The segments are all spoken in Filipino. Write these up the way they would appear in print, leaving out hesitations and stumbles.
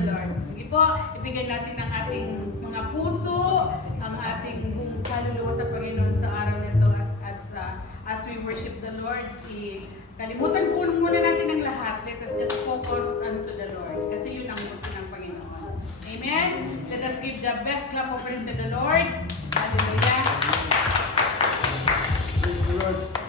the Lord. Sige po, ibigay natin ang ating mga puso, ang ating buong kaluluwa sa Panginoon sa araw nito at as we worship the Lord, kalimutan po muna natin ang lahat. Let us just focus unto the Lord. Kasi yun ang gusto ng Panginoon. Amen? Let us give the best clap offering to the Lord. Hallelujah. Praise the Lord.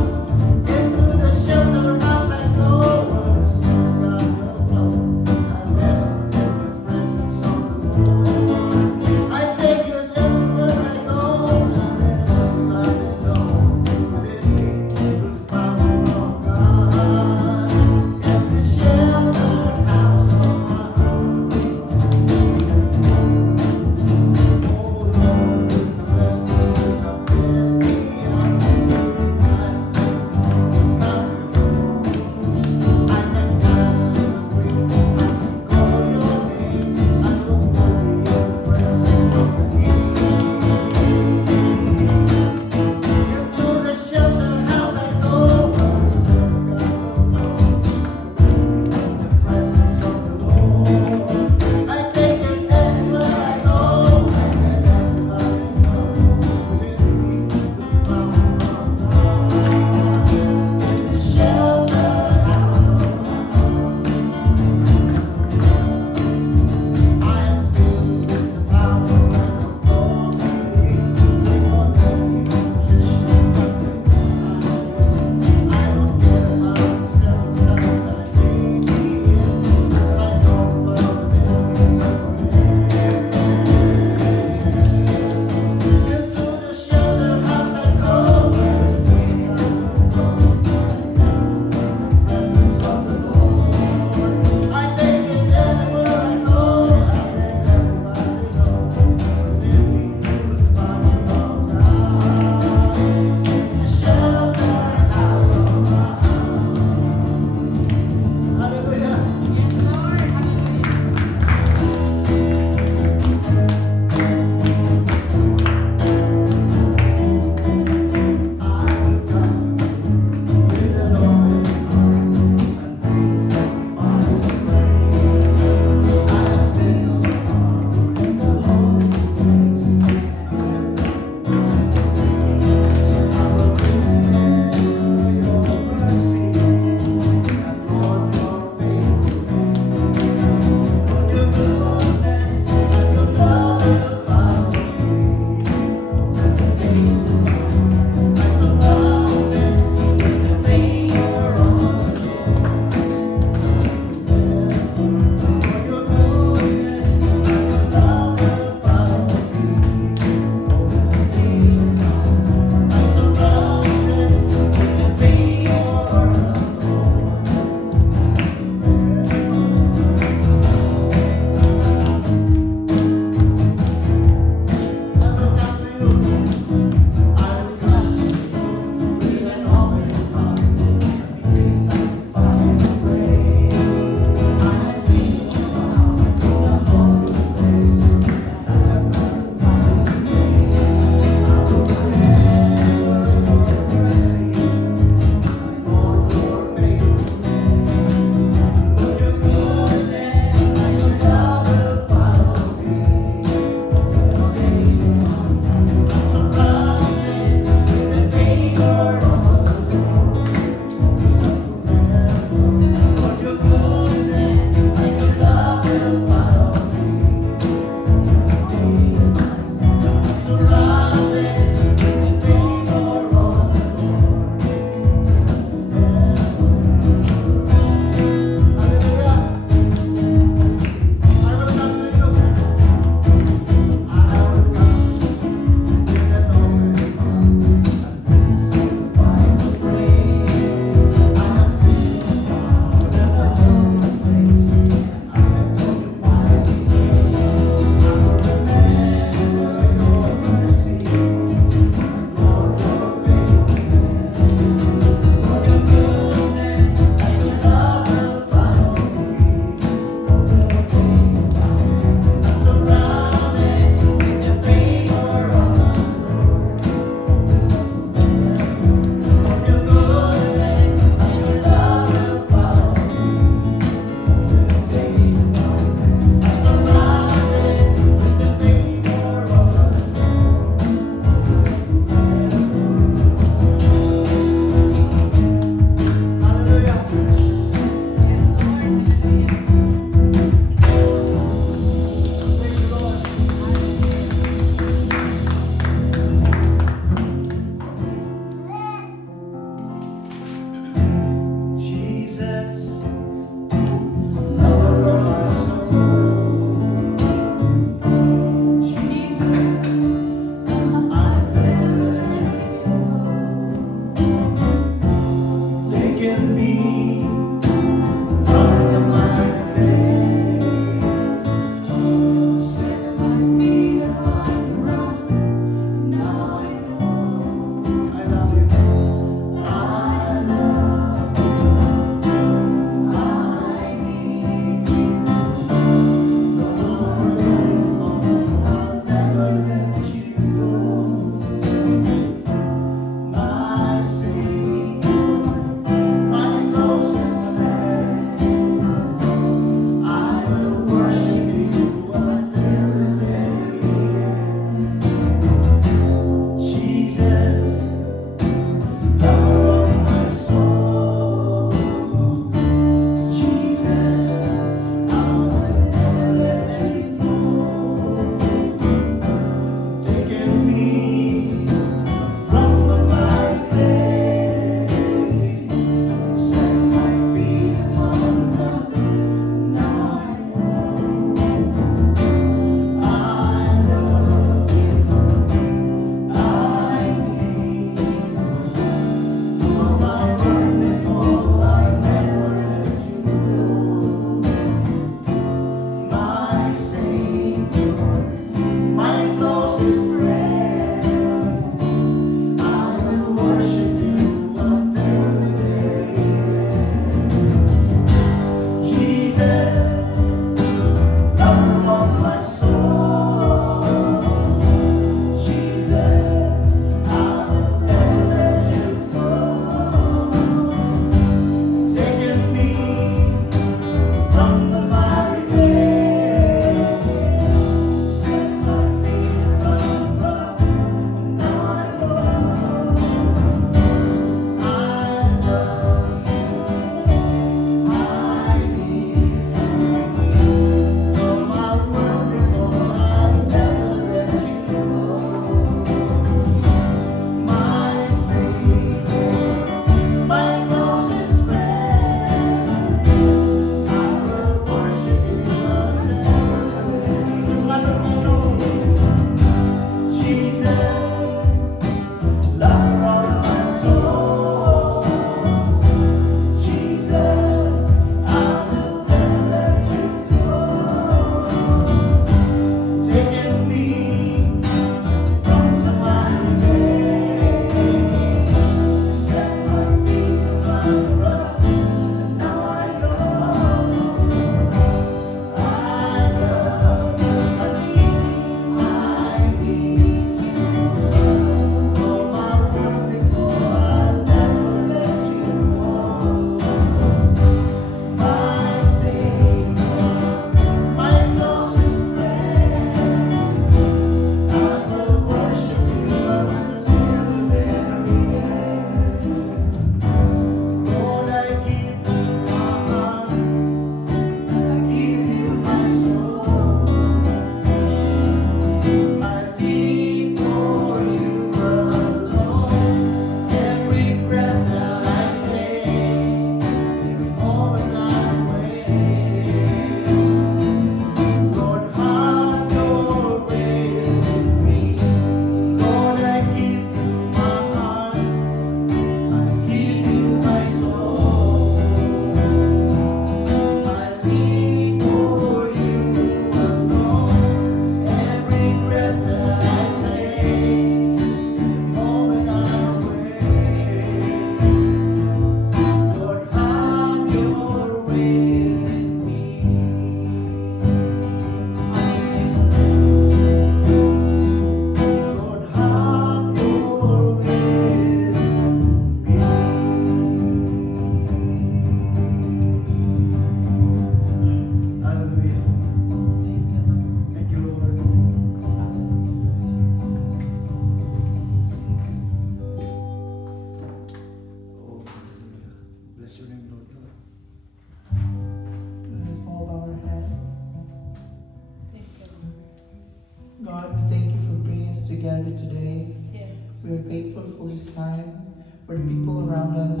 God, we thank you for bringing us together today. Yes. We are grateful for this time, for the people around us,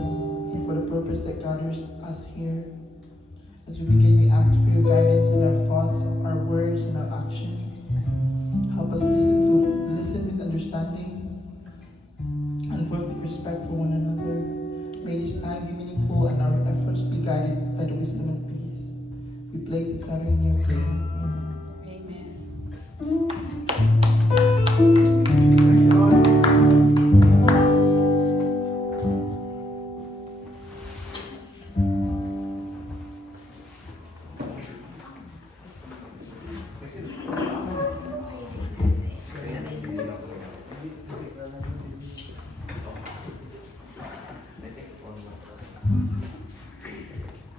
for the purpose that gathers us here. As we begin, we ask for your guidance in our thoughts, our words, and our actions. Help us listen with understanding and work with respect for one another. May this time be meaningful and our efforts be guided by the wisdom and peace. We place this gathering in your care. Amen. Amen.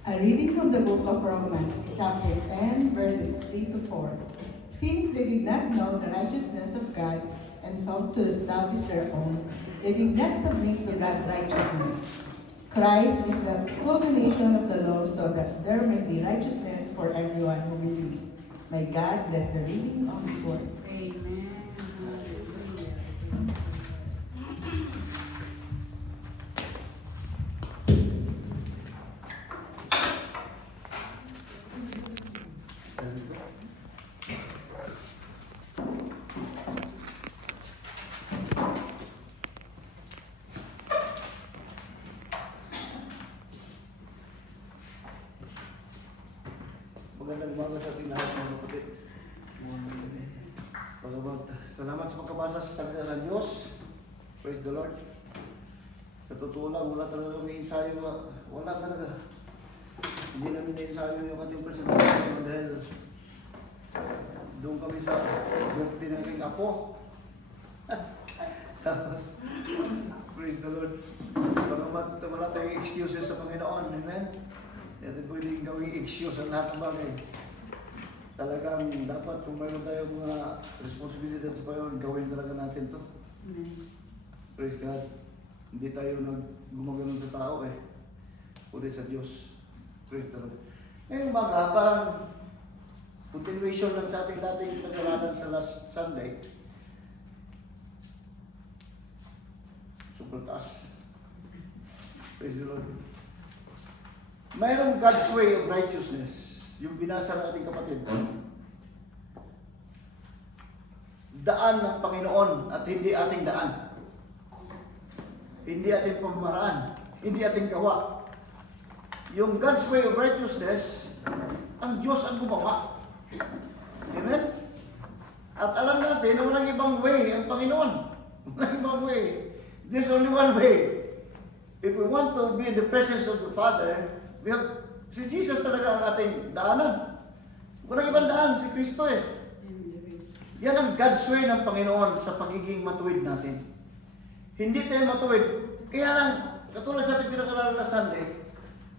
A reading from the book of Romans, chapter 10, verses 3 to 4. Since they did not know the righteousness of God and sought to establish their own, they did not submit to God's righteousness. Christ is the culmination of the law so that there may be righteousness for everyone who believes. May God bless the reading of His word. Amen. Hallelujah. Magandang umaga sa ating lahat mga kapatid. Salamat sa pagkabasa sa salita ng Diyos. Praise the Lord. Sa totoo lang, wala talaga may ensayo. Wala talaga. Hindi namin na-ensayo yung ating presentation dahil doon kami sa birthday ng aking apo. Tapos, praise the Lord. Wala tayong excuses sa Panginoon. Amen? Hindi pwedeng gawing excuse ang lahat ng bagay. Talagang dapat kung mayroon tayong mga responsibilidad sa Panginoon, gawin talaga natin to. Amen. Praise God. Hindi tayo gumagano'n sa tao kundi sa Diyos. Praise the Lord. Ngayong umaga, parang continuation lang sa ating dating pag-aralan sa last Sunday. Super taas. Praise the Lord. Mayroong God's way of righteousness. Yung binasa ng ating kapatid. Daan ng Panginoon at hindi ating daan. Hindi ating pamamaraan. Hindi ating gawa. Yung God's way of righteousness, ang Diyos ang gumawa. Amen? At alam natin na walang ibang way ang Panginoon. Walang ibang way. There's only one way. If we want to be in the presence of the Father, we have, si Jesus talaga ang ating daanan. Walang ibang daan, si Kristo Yan ang God's way ng Panginoon sa pagiging matuwid natin. Hindi tayo matuwid. Kaya lang, katulad sa ating pinag-aralan na Sunday,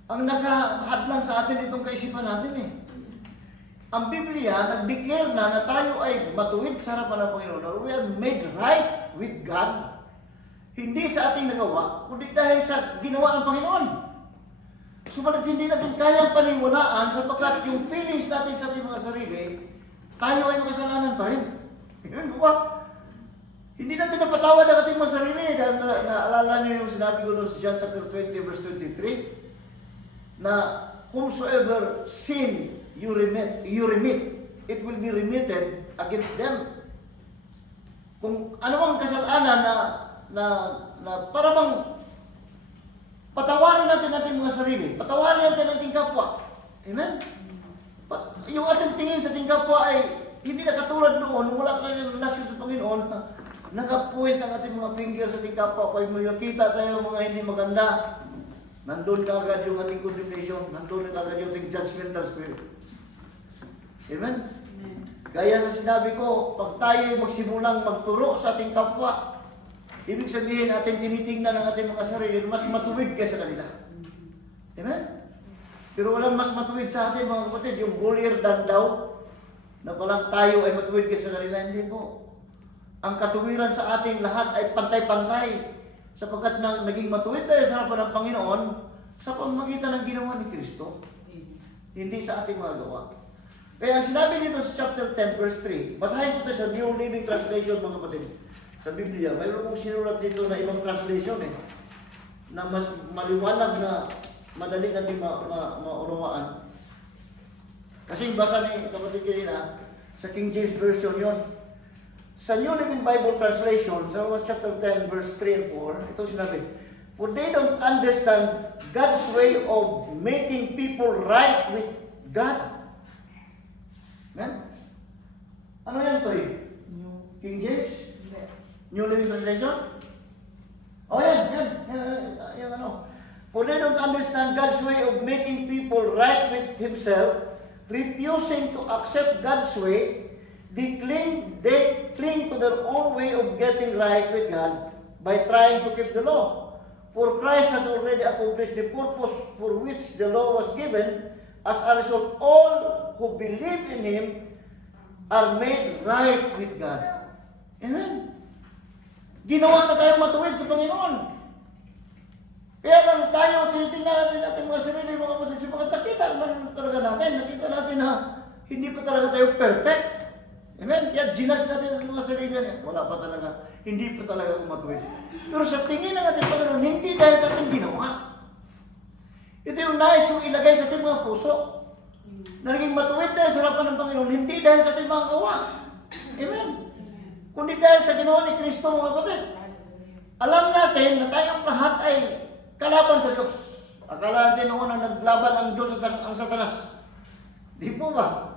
ang nakahadlang sa atin itong kaisipan natin Ang Biblia, nag-declare na tayo ay matuwid sa harapan ng Panginoon. Or we are made right with God. Hindi sa ating nagawa, kundi dahil sa ginawa ng Panginoon. Subalit hindi natin kayang paniwalaan sapagkat yung feelings natin sa ating mga sarili, tayo ay makasalanan pa rin. Hindi natin napatawad ang ating mga sarili. Dahil naalala niyo yung sinabi ko sa John chapter 20 verse 23 na whomsoever sin you remit, it will be remitted against them. Kung ano mang kasalanan na para bang patawarin natin ating mga sarili, patawarin natin ating kapwa. Amen? Yung ating tingin sa ating kapwa ay hindi na katulad noon, wala tayong relasyon sa Panginoon, nakapuwit ang ating mga finger sa ating kapwa, kung may nakita tayo mga hindi maganda, nandun ka agad yung ating condemnation, nandun ka agad yung ating judgmental spirit. Amen? Gaya sa sinabi ko, pag tayo magsimulang magturo sa ating kapwa, ibig sabihin natin tinitingnan ang ating mga sarili, mas matuwid kaysa kanila. Amen? Pero walang mas matuwid sa atin mga kapatid, yung holier than thou, na palang tayo ay matuwid kaysa kanila, hindi po. Ang katuwiran sa ating lahat ay pantay-pantay, sapagkat naging matuwid tayo sa harapan ng Panginoon sa pamamagitan ng ginawa ni Kristo, hindi sa ating mga gawa. Kaya sinabi dito sa chapter 10, verse 3, basahin ko ito sa New Living Translation, mga kapatid. Sa Biblia, mayroon kong sinulat dito na ibang translation na mas maliwanag na madali natin maunawaan. Kasi yung basa ni kapatid kanina, sa King James Version yon. Sa New Living Bible Translation, sa chapter 10, verse 3 and 4, ito sinabi, for they don't understand God's way of making people right with God. Amen? Ano yan to King James? New Living Translation? Oh, yan, ano. For they don't understand God's way of making people right with Himself, refusing to accept God's way, they cling to their own way of getting right with God by trying to keep the law. For Christ has already accomplished the purpose for which the law was given. As a result, all who believe in Him are made right with God. Amen. Ginawa na tayong matuwid sa Panginoon. Kaya lang tayo, tinitingnan natin mga sarili, mga kapatid, sapagkat nakita naman talaga natin, nakita natin na hindi pa talaga tayo perfect. Amen? Kaya ginas natin ang mga sarili natin. Wala pa talaga, hindi pa talaga matuwid. Pero sa tingin ng ating Panginoon, hindi dahil sa ating ginawa. Ito yung nais yung ilagay sa ating mga puso. Na naging matuwid tayo sa harapan ng Panginoon, hindi dahil sa ating mga gawa. Amen? Kundi dahil sa ginawa ni Kristo, mga kapatid. Alam natin na tayong lahat ay kalaban sa Diyos. Akala natin noon na naglaban ang Diyos at ang Satanas. Di po ba?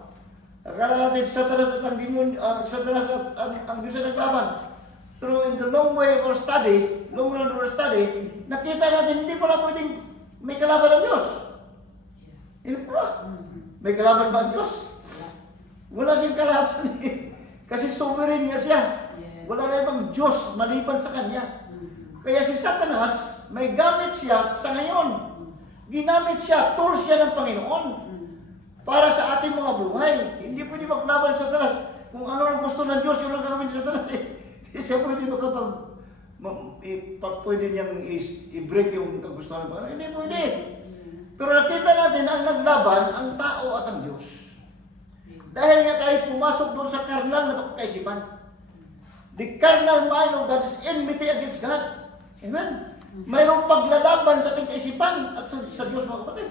Akala natin Satanas at ang demon, Satanas at ang Diyos ay naglaban. Pero in the long way of our study, long run of our study, nakita natin hindi pala pwedeng may kalaban ang Diyos. Hindi pala. May kalaban ba ang Diyos? Wala siyang kalaban kasi sovereign niya siya. Wala na ibang Diyos maliban sa Kanya. Kaya si Satanas, may gamit siya sa ngayon. Ginamit siya, tool siya ng Panginoon para sa ating mga buhay. Hindi pwede maglaban sa Satanas. Kung ano ang gusto ng Diyos, yun ang gagawin sa Satanas. Siya pwede pwede niyang i-break yung kagustuhan ng Panginoon. Hindi pwede. Pero nakita natin ang naglaban, ang tao at ang Diyos. Dahil nga tayo pumasok doon sa karnal na pagkaisipan. The carnal mind of God is enmity against God. Amen? Mayroong paglalaban sa ating kaisipan at sa Diyos, mga kapatid.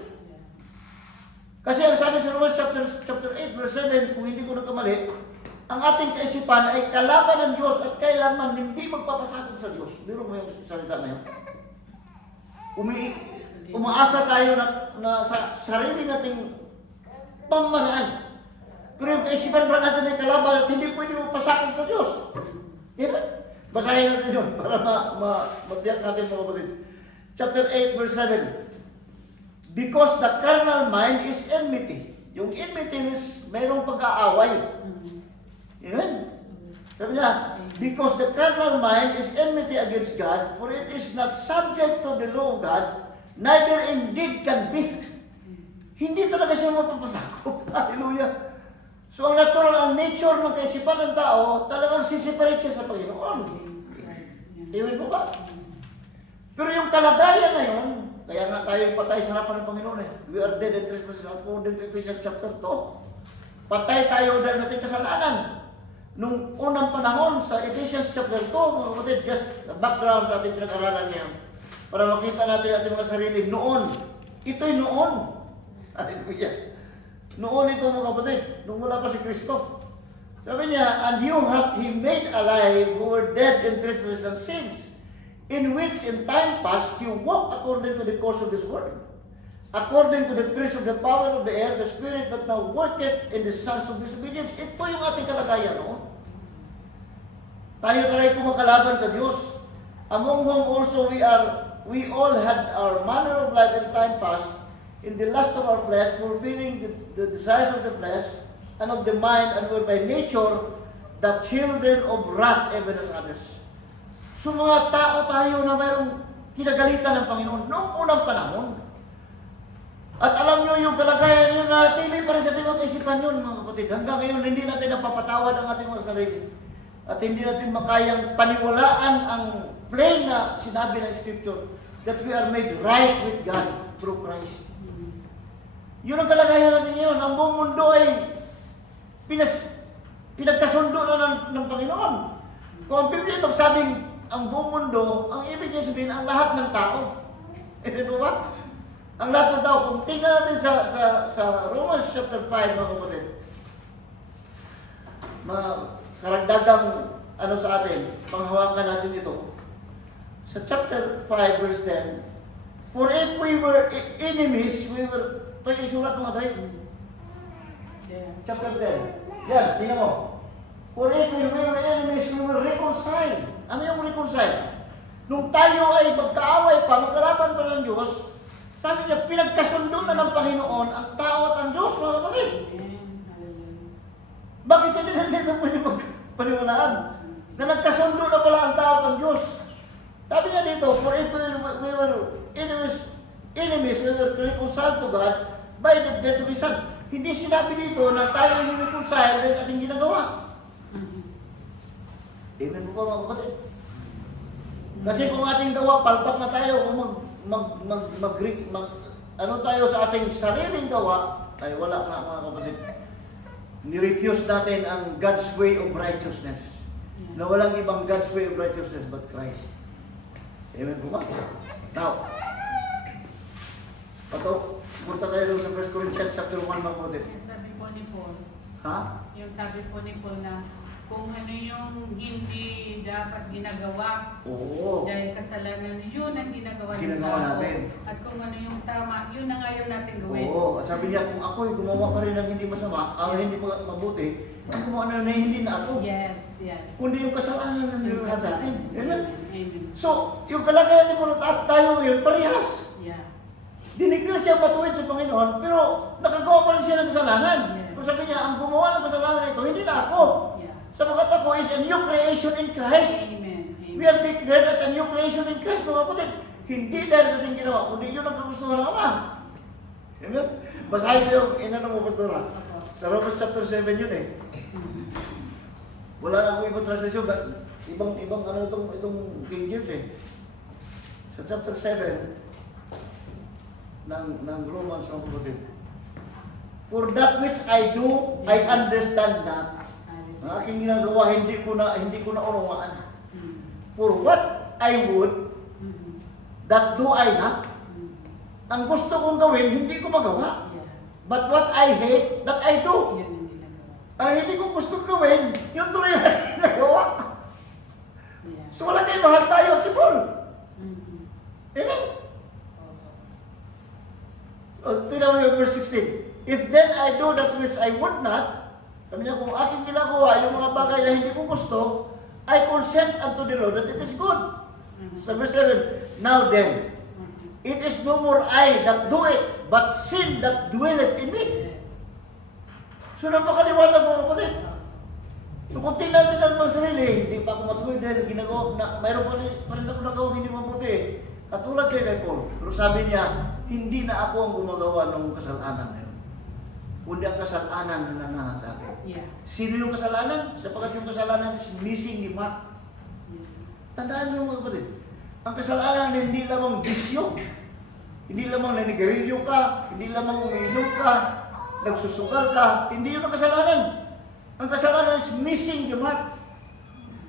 Kasi ang sabi sa Romans chapter 8, verse 7, kung hindi ko nagkamali, ang ating kaisipan ay kalaban ng Diyos at kailanman hindi magpapasakot sa Diyos. Biro mo yung salita na yun. Umaasa tayo na sa sarili nating pamaraan. Pero yung kaisipan ba natin ay kalaban at hindi pwede magpasakot sa Diyos. Diba? Basahin natin yun para matiyak natin, mga kapatid. Chapter 8, verse 7. Because the carnal mind is enmity. Yung enmity is mayroong pag-aaway. Amen? Sabi niya, because the carnal mind is enmity against God, for it is not subject to the law of God, neither indeed can be. Hindi talaga siya mapapasakop. Hallelujah. So ang natural, ang nature ng kaisipan ng tao, talagang sisiparate siya sa Panginoon. Amen po ba? Pero yung kalagayan na yun, kaya nga tayo patay sa harapan ng Panginoon eh. We are dead in trespasses according to Ephesians chapter 2. Patay tayo dahil sa ating kasalanan. Nung unang panahon sa Ephesians chapter 2, mga kapatid, just the background sa ating pinag-aralan niya, para makita natin ating mga sarili noon. Ito'y noon. Hallelujah. Noon ito, mga kapatid, nung wala pa si Kristo. Sabi niya, and you hath He made alive who were dead in trespasses and sins, in which in time past you walked according to the course of this world, according to the prince of the power of the air, the spirit that now worketh in the sons of disobedience. Ito yung ating kalagayan noon. Tayo tayo kumakalaban sa Diyos. Among whom also we all had our manner of life in time past, in the lust of our flesh, fulfilling the desires of the flesh and of the mind, and were by nature the children of wrath, even as others. So mga tao tayo na mayroong kinagalitan ng Panginoon noong unang panahon. At alam nyo yung kalagayan nyo na natili pa rin sa ating mga kaisipan yun, mga kapatid. Hanggang ngayon hindi natin napapatawad ang ating mga sarili. At hindi natin makayang paniwalaan ang plain na sinabi ng Scripture that we are made right with God through Christ. Yun ang kalagayan natin ngayon. Ang buong mundo ay pinagkasundo na ng Panginoon. Kung ang Biblia magsabing ang buong mundo, ang ibig niya sabihin ang lahat ng tao. Ano ba? Ang lahat ng tao. Kung tingnan natin sa Romans chapter 5, mga kapatid, mga karagdagang ano sa atin, panghawakan natin ito. Sa chapter 5, verse 10, for if we were enemies, ito yung isulat mga tayo. Chapter 10. Yan, tingnan mo. For if we were enemies, we were reconciled. Ano yung reconcile? Nung tayo ay magkaaway pa, magkalaban pa ng Diyos, sabi niya, pinagkasundo na ng Panginoon ang tao at ang Diyos, mga kapatid. Bakit hindi natin pwede magpaniwalaan? Na nagkasundo na pala ang tao at ang Diyos. Sabi niya dito, for if we were enemies, we were reconciled to God by the death of His Son. Hindi sinabi dito na tayo ay reconciled dahil ating ginagawa. Amen po ba mga kapatid? Kasi kung ating gawa, palpak na tayo, kung ano tayo sa ating sariling gawa, ay wala na mga kapatid. Ni-refuse natin ang God's way of righteousness. Na walang ibang God's way of righteousness but Christ. Amen po ba? Now, punta tayo doon sa 1 Corinthians chapter 1 mga kapatid. Yung sabi po ni Paul, Ha? yung sabi po ni Paul na kung ano yung hindi dapat ginagawa Oo. dahil kasalanan, yun ang ginagawa ng Ginagawa tao. natin. At kung ano yung tama, yun ang ayaw natin gawin. Oo. Sabi niya, kung ako'y gumawa pa rin ng hindi masama, hindi mabuti, ang gumawa na hindi na ako. Yes, yes. Kundi yung kasalanan na nila sa atin. Amen? Amen. So, yung kalagayan ni Paul at tayo ngayon, parehas. Yeah. Dinigil siya matuwid sa Panginoon, pero nakagawa pa rin siya ng kasalanan. Yeah. Kung sabi niya, ang gumawa ng kasalanan ito, hindi na ako. Yeah. Sapagat ako is a new creation in Christ. Amen. Amen. We are declared as a new creation in Christ, mga kapatid. Hindi dahil sa ating ginawa, kundi yun ang kagustuhan ng Ama. Amen? Basahin niyo yung inano mo, Pastora. Sa Romans chapter 7 yun eh. Wala na akong ibang translation, ibang ano itong King James eh. Sa chapter 7 ng Romans, mga kapatid. For that which I do, I understand not. Ang aking ginagawa, hindi ko na unawaan. For what I would, that do I not. Ang gusto kong gawin, hindi ko magawa. Yeah. But what I hate, that I do. Yun ang ginagawa. Ang hindi ko gusto gawin, yung tuloy na ginagawa. Yeah. So wala kayo, mahal tayo si Paul. Amen? Tingnan mo yung verse 16. If then I do that which I would not, sabi niya, kung aking ginagawa, yung mga bagay na hindi ko gusto, I consent unto the Lord that it is good. Sa verse 7, now then, it is no more I that do it, but sin that dwelleth in me. Yes. So napakaliwanag mga kapatid. So kung tingnan natin ang mga sarili, hindi pa ako matuloy dahil ginagawa, mayroon pa rin ako nagawa hindi mabuti. Katulad kay Paul. Pero sabi niya, hindi na ako ang gumagawa ng kasalanan na yun. Kundi ang kasalanan na nananahan sa akin. Yeah. Sino yung kasalanan? Sapagat yung kasalanan is missing ni Mark. Tandaan niyo mga kapatid, ang kasalanan hindi lamang bisyo, hindi lamang nanigarilyo ka, hindi lamang umiinom ka, nagsusugal ka, hindi yun ang kasalanan. Ang kasalanan is missing the mark.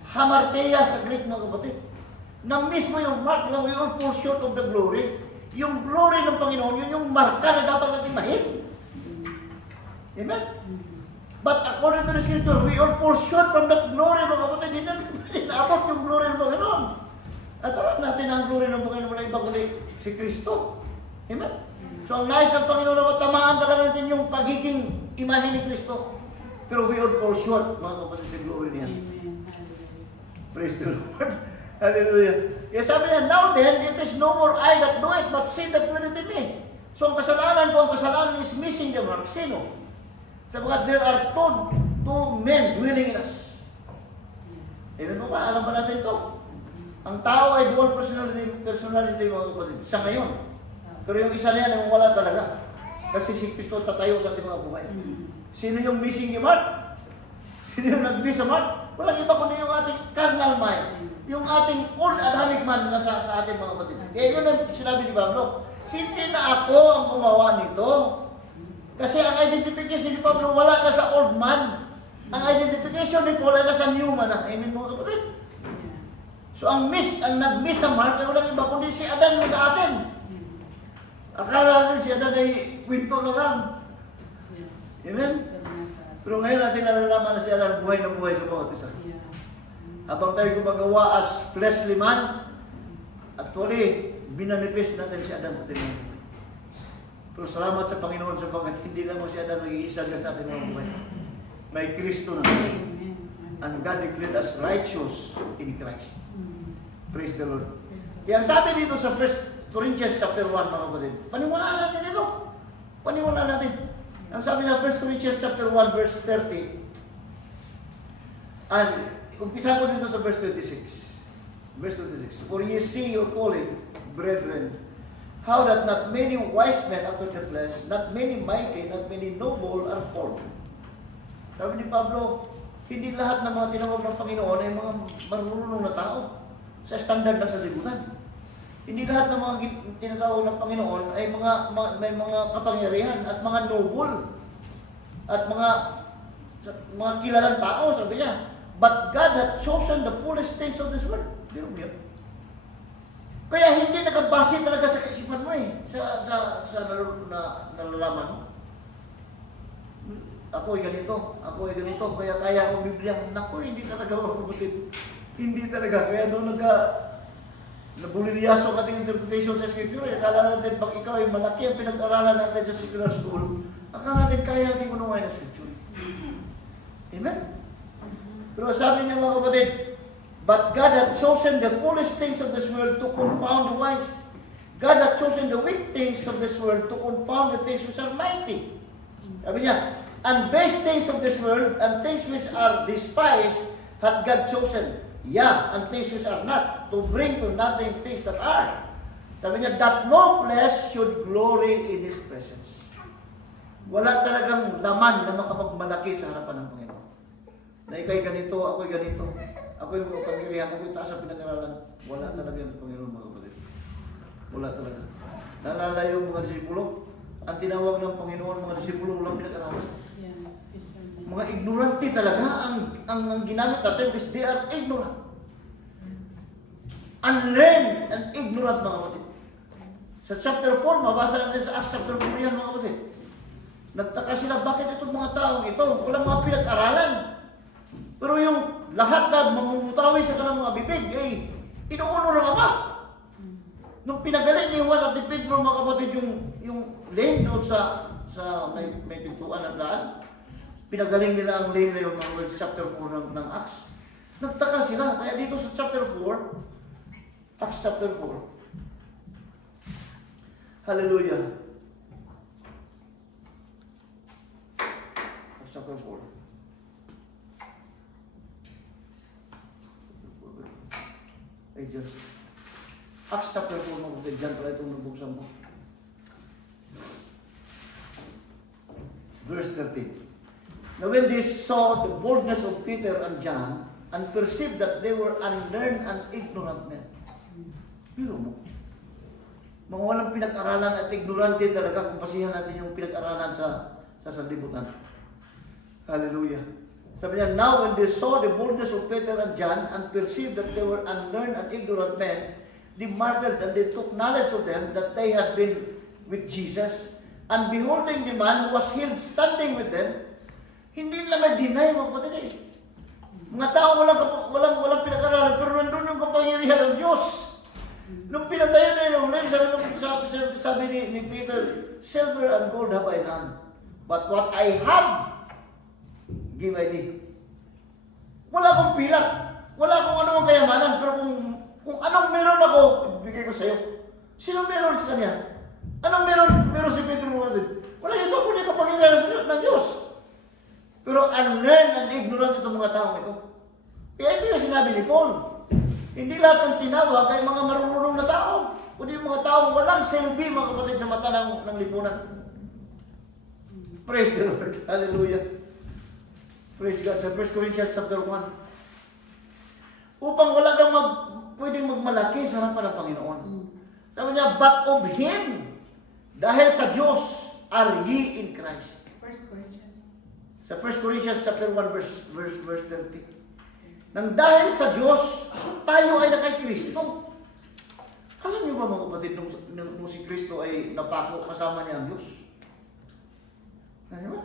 Hamartia sa Greek mga kapatid. Na mismo yung mark na we all fall short of the glory. Yung glory ng Panginoon, yun yung marka na dapat natin mahit. Amen? But according to the Scripture, we all fall short from that glory mga kapatid. Hindi natin naabot yung glory ng Panginoon. At alam natin ang glory ng Panginoon wala iba kundi si Kristo. Amen? So ang nais ng Panginoon na matamaan talaga natin yung pagiging imahe ni Kristo. Pero we all fall short, mga kapatid, sa glory niya. Amen. Praise the Lord. Hallelujah. Kaya sabi niya, now then, it is no more I that do it, but sin that dwelleth in me. So ang kasalanan ko, ang kasalanan is missing the mark. Sino? Sabagat there are two men dwelling in us. Amen po ba? Alam ba natin ito? Ang tao ay dual personality mga kapatid. Sa ngayon. Pero yung isa niya, yung wala talaga. Kasi si Kristo tatayo sa ating mga buhay. Sino yung missing ni Mark? Sino yung nag-miss sa Mark? Walang iba kundi yung ating carnal mind. Yung ating old Adamic man na sa ating mga kapatid. Kaya yun ang sinabi ni Pablo. Hindi na ako ang gumawa nito. Kasi ang identification ni Pablo wala na sa old man. Ang identification ni Paul ay nasa new man na. Amen mga kapatid. So ang nag-miss sa mark ay walang iba kundi si Adan mo sa atin. Akala natin si Adan ay kwento na lang. Amen? Pero ngayon natin nalalaman na si Adan buhay na buhay sa bawat isa. Habang tayo gumagawa as fleshly man, actually, binanifest natin si Adan sa ating mga buhay. Pero salamat sa Panginoon sa pagkat hindi lang mo si Adan nag-iisa sa ating mga buhay. May Kristo na tayo. And God declared us righteous in Christ. Praise the Lord. Kaya ang sabi dito sa 1 Corinthians chapter 1, mga kapatid, paniwalaan natin ito. Paniwalaan natin. Ang sabi ng 1 Corinthians chapter 1, verse 30, and umpisa ko dito sa verse 26. Verse 26. For ye see your calling, brethren, how that not many wise men after the flesh, not many mighty, not many noble are called. Sabi ni Pablo, hindi lahat ng mga tinawag ng Panginoon ay mga marunong na tao sa standard ng sanlibutan. Hindi lahat ng mga tinatawag ng Panginoon ay may mga kapangyarihan at mga noble at mga kilalang tao, sabi niya. But God had chosen the foolish things of this world. Di ba yun? Kaya hindi nakabase talaga sa kaisipan mo sa nalalaman mo. Ako ay ganito, kaya kaya ko Biblia. Naku, hindi talaga mabubutin. Hindi talaga. Kaya doon nabuliliyaso ang ating interpretation sa Scripture. Akala natin, pag ikaw ay malaki ang pinag-aralan natin sa secular school, akala natin kaya natin kunuhay na Scripture. Amen? Pero sabi niya mga kapatid, but God had chosen the foolish things of this world to confound the wise. God had chosen the weak things of this world to confound the things which are mighty. Sabi niya, and base things of this world and things which are despised had God chosen. Yeah, and things which are not, to bring to nothing things that are. Sabi niya, that no flesh should glory in His presence. Wala talagang laman na makapagmalaki sa harapan ng Panginoon. Na ikaw'y ganito, ako'y ganito, ako'y makapangyarihan, ako'y taas sa pinag-aralan. Wala talaga yung Panginoon, mga kapatid. Wala talaga. Nalala yung mga disipulo, ang tinawag ng Panginoon, mga disipulo, walang pinag-aralan. Mga ignorante talaga ang ginamit natin is they are ignorant. Unlearned and ignorant, mga kapatid. Sa chapter 4, mabasa natin sa Acts chapter 4 yan, mga kapatid. Nagtaka sila, bakit itong mga taong ito? Walang mga pinag-aralan. Pero yung lahat na mamumutawi sa kanilang mga bibig, ay inuuno ng Ama. Nung pinagaling ni Juan at ni Pedro, mga kapatid, yung lane doon sa may pintuan at daan, pinagaling nila ang lane na yun ng chapter 4 ng Acts. Nagtaka sila. Kaya dito sa chapter 4, Acts chapter 4. Hallelujah. Acts chapter 4. Ay, Diyos. Acts chapter 4, mga kapatid. Diyan pala itong nabuksan mo. Verse 13. Now when they saw the boldness of Peter and John, and perceived that they were unlearned and ignorant men. Pero mo, mga walang pinag-aralan at ignorante talaga kung pasihan natin yung pinag-aralan sa sanlibutan. Hallelujah. Sabi niya, now when they saw the boldness of Peter and John, and perceived that they were unlearned and ignorant men, they marveled and they took knowledge of them that they had been with Jesus. And beholding the man who was healed standing with them, hindi nila ma-deny, mga kapatid eh. Mga tao walang pinag-aralan, pero nandun yung kapangyarihan ng Diyos. Nung pinatayo na yung lane, sabi ni Peter, silver and gold have I none, but what I have, give I thee. Wala akong pilak, wala akong anong kayamanan, pero kung anong meron ako, ibigay ko sa iyo. Sino meron sa kanya? Anong meron si Peter mo? Wala iba kundi kapangyarihan ng Diyos. Pero unlearned and ignorant itong mga taong ito. Kaya ito yung sinabi ni Paul. Hindi lahat ng tinawag ay mga marunong na tao. Kundi mga taong walang silbi, mga kapatid, sa mata ng lipunan. Praise the Lord. Hallelujah. Praise God. Sa 1 Corinthians chapter 1. Upang wala kang pwedeng magmalaki sa harapan ng Panginoon. Sabi niya, but of Him, dahil sa Diyos, are ye in Christ. 1 Corinthians. Sa 1 Corinthians chapter 1 verse 30. Nang dahil sa Diyos, tayo ay nakay Kristo. Alam niyo ba mga kapatid, nung si Kristo ay napako kasama niya ang Diyos? Alam niyo ba?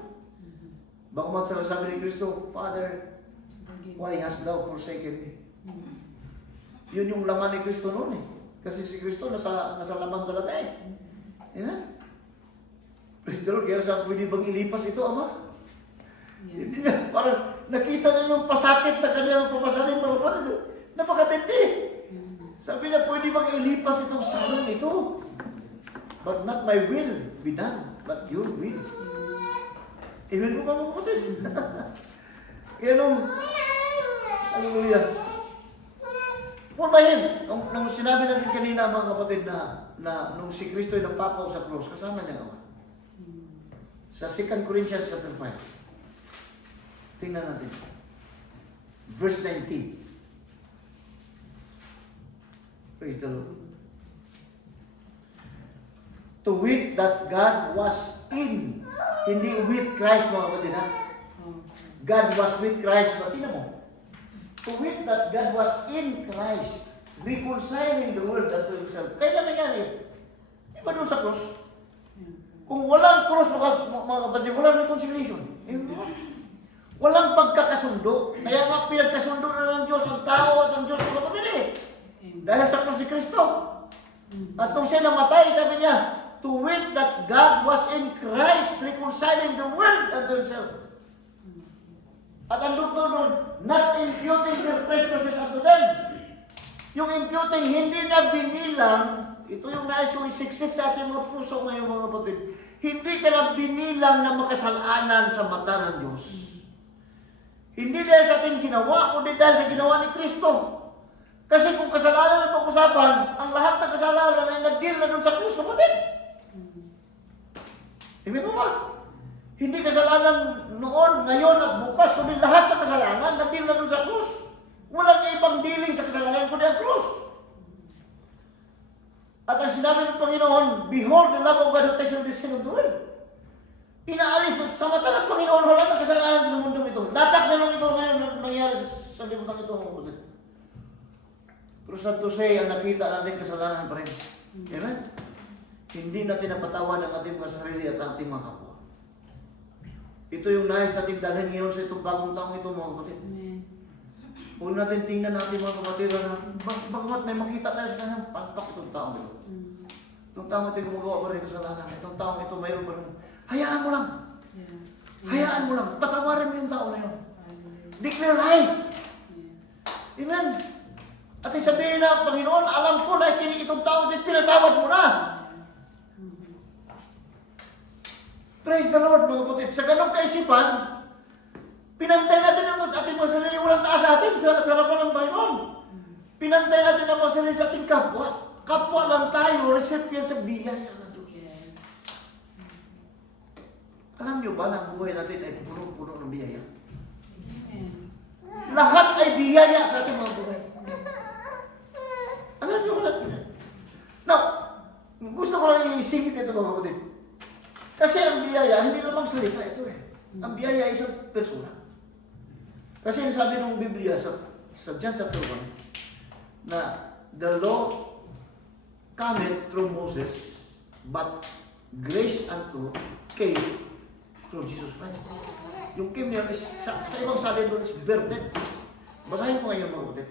Baka sabi ni Kristo, Father, why hast thou forsaken me? Yun yung laman ni Kristo noon eh. Kasi si Kristo nasa laman talaga eh. Amen? Praise the Lord, kaya sa pwede bang ilipas ito, Ama? Hindi na, parang nakita na yung pasakit na kanyang papasanin, mga kapatid. Napakatindi. Sabi niya, pwede bang ilipas itong salong ito? But not my will be done, but your will. Amen po ba, mga kapatid? Kaya hallelujah. For by Him, nung sinabi natin kanina, mga kapatid, na nung si Kristo ay napakaw sa cross, kasama niya naman. Sa 2 Corinthians chapter 5. Tingnan natin. Verse 19. Praise the Lord. To wit that God was in. Hindi with Christ, mga kapatid, ha? God was with Christ. But tingnan mo. To wit that God was in Christ, reconciling the world unto Himself. Kailan nangyari? Di ba doon sa cross? Kung walang cross, mga kapatid, walang reconciliation. Walang pagkakasundo. Kaya nga pinagkasundo na ng Diyos ang tao at ang Diyos, mga kapatid eh. Dahil sa cross ni Kristo. At nung siya namatay, sabi niya, to wit that God was in Christ, reconciling the world unto Himself. At ang doktor nun, not imputing their trespasses unto them. Yung imputing, hindi na binilang. Ito yung nais yung isiksik sa ating mga puso ngayon, mga kapatid. Hindi ka na binilang na makasalanan sa mata ng Diyos. Hindi dahil sa ating ginawa, kundi dahil sa ginawa ni Kristo. Kasi kung kasalanan na pag-usapan, ang lahat ng kasalanan ay nag-deal na doon sa krus, kapatid. Hindi mo ba? Hindi kasalanan noon, ngayon at bukas, kundi lahat ng kasalanan nag-deal na doon sa krus. Walang ibang dealing sa kasalanan kundi ang krus. At ang sinabi ng Panginoon, behold the love of God who takes away the sin of the world. Inaalis sa mata ng Panginoon, wala na kasalanan sa mundong ito. Latak na lang ito ngayon nangyari sa limutan ito. Pero sa to say, ang nakita natin kasalanan pa rin. Amen? Hindi natin napatawan ang ating mga sarili at ating mga kapwa. Ito yung nais natin dalhin ngayon sa itong bagong taong ito, mga kapatid. Huwag natin tingnan natin, mga kapatid, na bagamat may makita tayo sa kanyang pantok itong taong ito. Itong taong ito gumagawa pa rin kasalanan. Itong taong ito mayroon pa rin. Hayaan mo lang. Hayaan mo lang. Patawarin mo yung tao na yun. Declare life. Amen. At sabihin na, Panginoon, alam ko na itong tao ito, pinatawad mo na. Praise the Lord, mga kapatid. Sa ganong kaisipan, pinantay natin ang ating mga sarili, walang taas sa atin, sa harapan ng Panginoon. Pinantay natin ang mga sarili sa ating kapwa. Kapwa lang tayo, recipient sa biyaya ng Diyos. Alam niyo ba na ang buhay natin ay puno-puno ng biyaya? Lahat ay biyaya sa ating mga buhay. Alam niyo ba na? Now, gusto ko lang i-isingit ito, mga kapatid. Kasi ang biyaya, hindi lamang salita ito eh. Ang biyaya ay isang persona. Kasi sabi ng Biblia sa John chapter 1, na the law cometh through Moses, but grace unto came through Jesus Christ. Yung came niya is, sa ibang salin doon is birthed. Basahin ko ngayon, mga kapatid.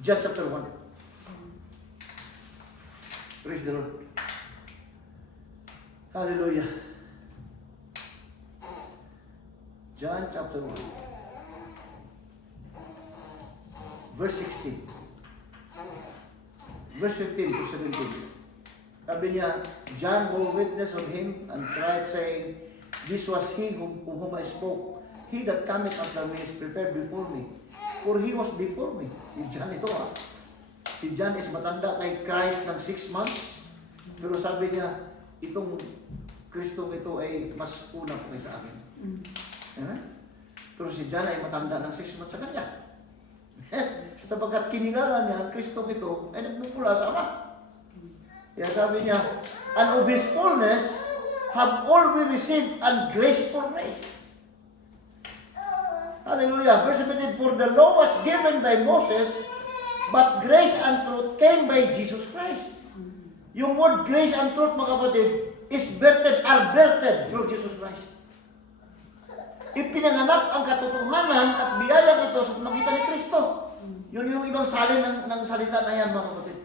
John chapter 1. Praise the Lord. Hallelujah. John chapter 1. Verse 16. Verse 15 to 17. Sabi niya, John bore witness of him and cried, saying, this was he whom I spoke. He that cometh after me is prepared before me. For he was before me. Si John ito ha. Si John is matanda kay Christ ng 6 months. Pero sabi niya, itong Kristong ito ay mas una po sa akin. Pero si John ay matanda ng 6 months sa kanya. Sapagkat kinilala niya ang Kristong ito ay nagmumula sa Ama. Kaya sabi niya, and of His fullness have all we received and grace for grace. Hallelujah. Verse 17, for the law was given by Moses, but grace and truth came by Jesus Christ. Yung word grace and truth, mga kapatid, is birthed, are birthed through Jesus Christ. Ipinanganak ang katotohanan at biyayang ito sa pamagitan ni Kristo. Yun yung ibang salin ng salita na yan, mga kapatid.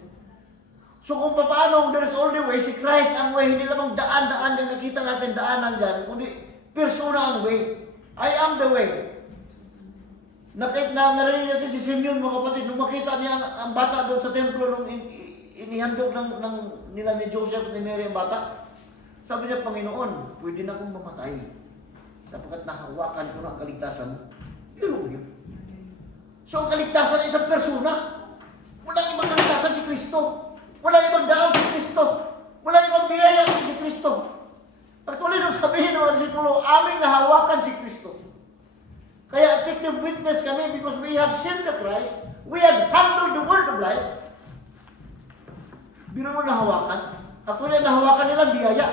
So kung paano there's only way, si Christ ang way, hindi lamang daan-daan yung nakita natin daanan dyan, kundi persona ang way. I am the way. Narinig natin si Simeon, mga kapatid, nung makita niya ang bata doon sa templo, nung inihandog nila ni Joseph at ni Mary ang bata, sabi niya, Panginoon, pwede na akong mamatay sapagkat nahawakan ko ng kaligtasan. Yun. So ang kaligtasan ay isang persona. Walang ibang kaligtasan si Kristo. Walang ibang daan si Kristo. Walang ibang biyaya si Kristo. Actually, nung sabihin ng mga disipulo, aming nahawakan si Kristo. Kaya effective witness kami because we have seen the Christ, we have handled the word of life. Biro mo nahawakan. Actually, nahawakan nilang biyaya.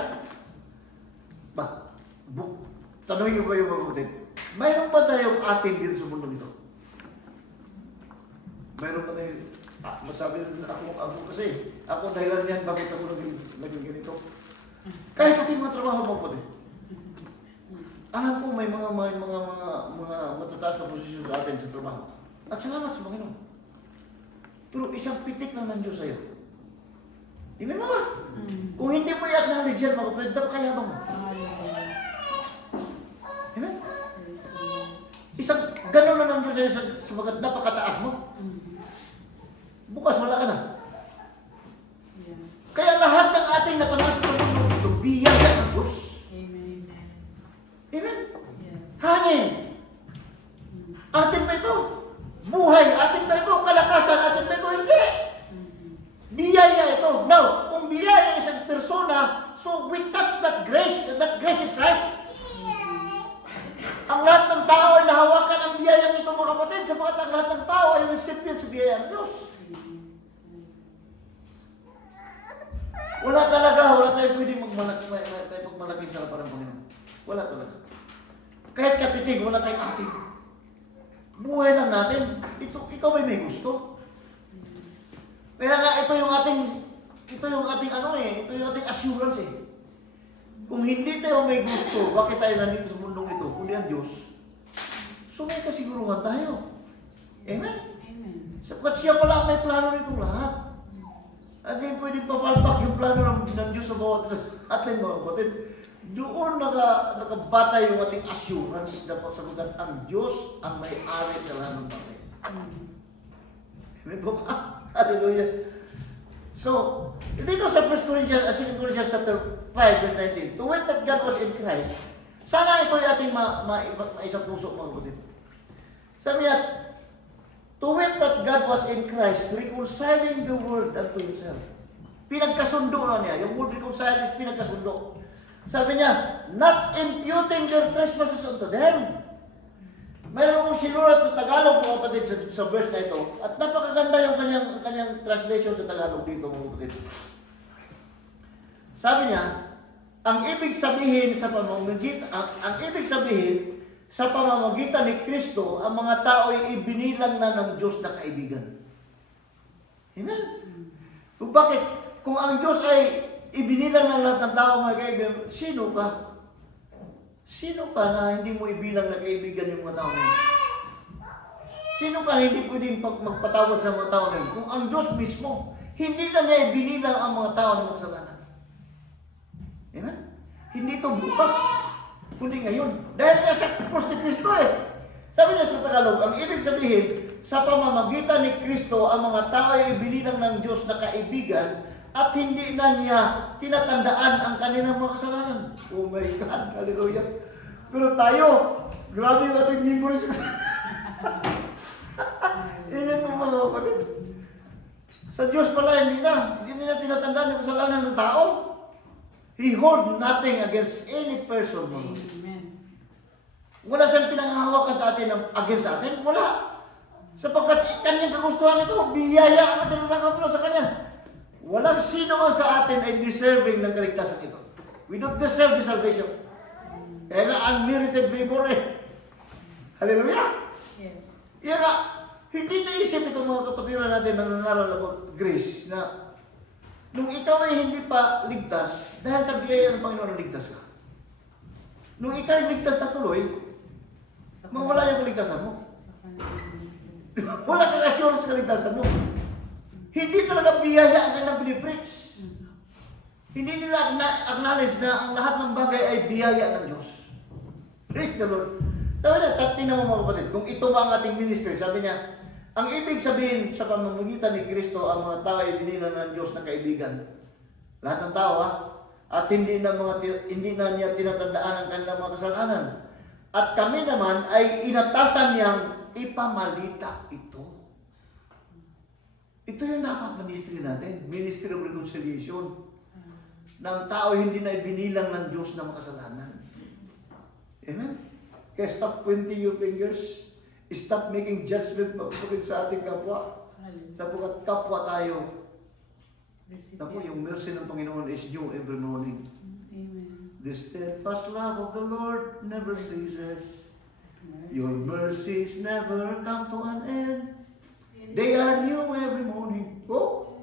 Tanungin niyo ba yung mga kapatid? Mayroon ba tayong atin dito sa mundo ito? Mayroon ba tayo? Masabi rin ako kasi, ako dahilan yan, bakit ako naging ganito? Kaya sa ating mga trabaho mga kapatid, alam ko may mga matataas na posisyon sa atin sa trabaho. At salamat sa Panginoon. Pero isang pitik lang ng Diyos sa'yo. Amen mo ba? Kung hindi mo i-acknowledge yan mga kapatid, dapat kayabang mo. Amen? Isang gano'n na ng Diyos sa'yo sabagat napakataas mo. Bukas wala ka na. Kaya lahat ng ating natamasa sa mundo ito, biyaya ng Diyos. Amen? Hangin. Atin ba ito? Buhay. Atin ba ito? Kalakasan. Atin ba ito? Hindi. Biyaya ito. Now, kung biyaya isang persona, so we touch that grace. That grace is Christ. Ang lahat ng tao ay nahawakan ang biyayang ito mga kapatid, sapagat ang lahat ng tao ay recipient sa biyayang Diyos. Wala tayong pwede magmalaki sa harapan ng Panginoon. Wala talaga. Kahit katitig, wala tayong atin. Buhay lang natin. Ikaw may gusto. Kaya nga, ito yung ating assurance eh. Kung hindi tayo may gusto, bakit tayo nandito sa mundong ito? Kundi ang Diyos. So may kasiguruhan tayo. Amen? Sapagkat siya pala may plano nito lahat. At hindi pwedeng papalpak yung plano ng Diyos sa bawat atin mga kapatid. Doon nakabatay yung ating assurance dapat sabagat ang Diyos ang may-ari sa lahat ng bagay. Amen po ba? Hallelujah. So, dito sa 2 Corinthians chapter 5, verse 19, to wit that God was in Christ, sana ito ay ating maisang puso mga kapatid. Sabi niya, to wit that God was in Christ, reconciling the world unto Himself. Pinagkasundo na niya. Yung word reconcile is pinagkasundo. Sabi niya, not imputing their trespasses unto them. Mayroon kong sinulat na Tagalog mga kapatid sa verse na ito. At napakaganda yung kanyang translation sa Tagalog dito mga kapatid. Sabi niya, ang ibig sabihin sa pamamagitan ni Kristo, ang mga tao ay ibinilang na ng Diyos na kaibigan. Amen? So bakit? Kung ang Diyos ay ibinilang ng lahat ng tao mga kaibigan, sino ka? Sino ka na hindi mo ibilang na kaibigan yung mga tao na yun? Sino ka na hindi pwedeng magpatawad sa mga tao na yun? Kung ang Diyos mismo, hindi na niya ibinilang ang mga tao na makasalanan. Amen? Hindi ito bukas, kundi ngayon. Dahil nga sa cross ni Kristo eh. Sabi niya sa Tagalog, ang ibig sabihin, sa pamamagitan ni Kristo, ang mga tao ay ibinilang ng Diyos na kaibigan at hindi na niya tinatandaan ang kanilang mga kasalanan. Oh my God, hallelujah. Pero tayo, grabe yung ating memory sa Amen mo mga kapatid. Sa Diyos pala, hindi na tinatandaan yung kasalanan ng tao. He hold nothing against any person. Amen. Wala siyang pinanghahawakan sa atin against sa atin. Wala. Sapagkat kanyang kagustuhan ito, biyaya ang tinatanggap mo sa kanya. Walang sino man sa atin ay deserving ng kaligtasan ito. We don't deserve the salvation. Kaya nga, unmerited favor eh. Hallelujah! Kaya nga, hindi naisip itong mga kapatiran natin nangangaral about grace na nung ikaw ay hindi pa ligtas, dahil sa biyaya ng Panginoon ligtas ka. Nung ikaw ay ligtas na tuloy, mawala yung kaligtasan mo. Wala kang assurance sa kaligtasan mo. Hindi talaga biyaya ang kanilang pinipreach. Hindi nila acknowledge na ang lahat ng bagay ay biyaya ng Diyos. Praise the Lord. Sabi niya, tingnan mo mga kapatid, kung ito ba ang ating ministry, sabi niya, ang ibig sabihin sa pamamagitan ni Kristo, ang mga tao ay binilang ng Diyos na kaibigan. Lahat ng tao, ha? At hindi na niya tinatandaan ang kanilang mga kasalanan. At kami naman ay inatasan niyang ipamalita ito. Ito yung dapat ministry natin, Ministry of Reconciliation. Na ang tao hindi na ibinilang ng Diyos na makasalanan. Amen? Kaya stop pointing your fingers. Stop making judgment pagpapagod sa ating kapwa. Sapagkat kapwa tayo. Naku, yung mercy ng Panginoon is new every morning. Amen. The steadfast love of the Lord never ceases. Your mercies never come to an end. They are new every morning. Oh!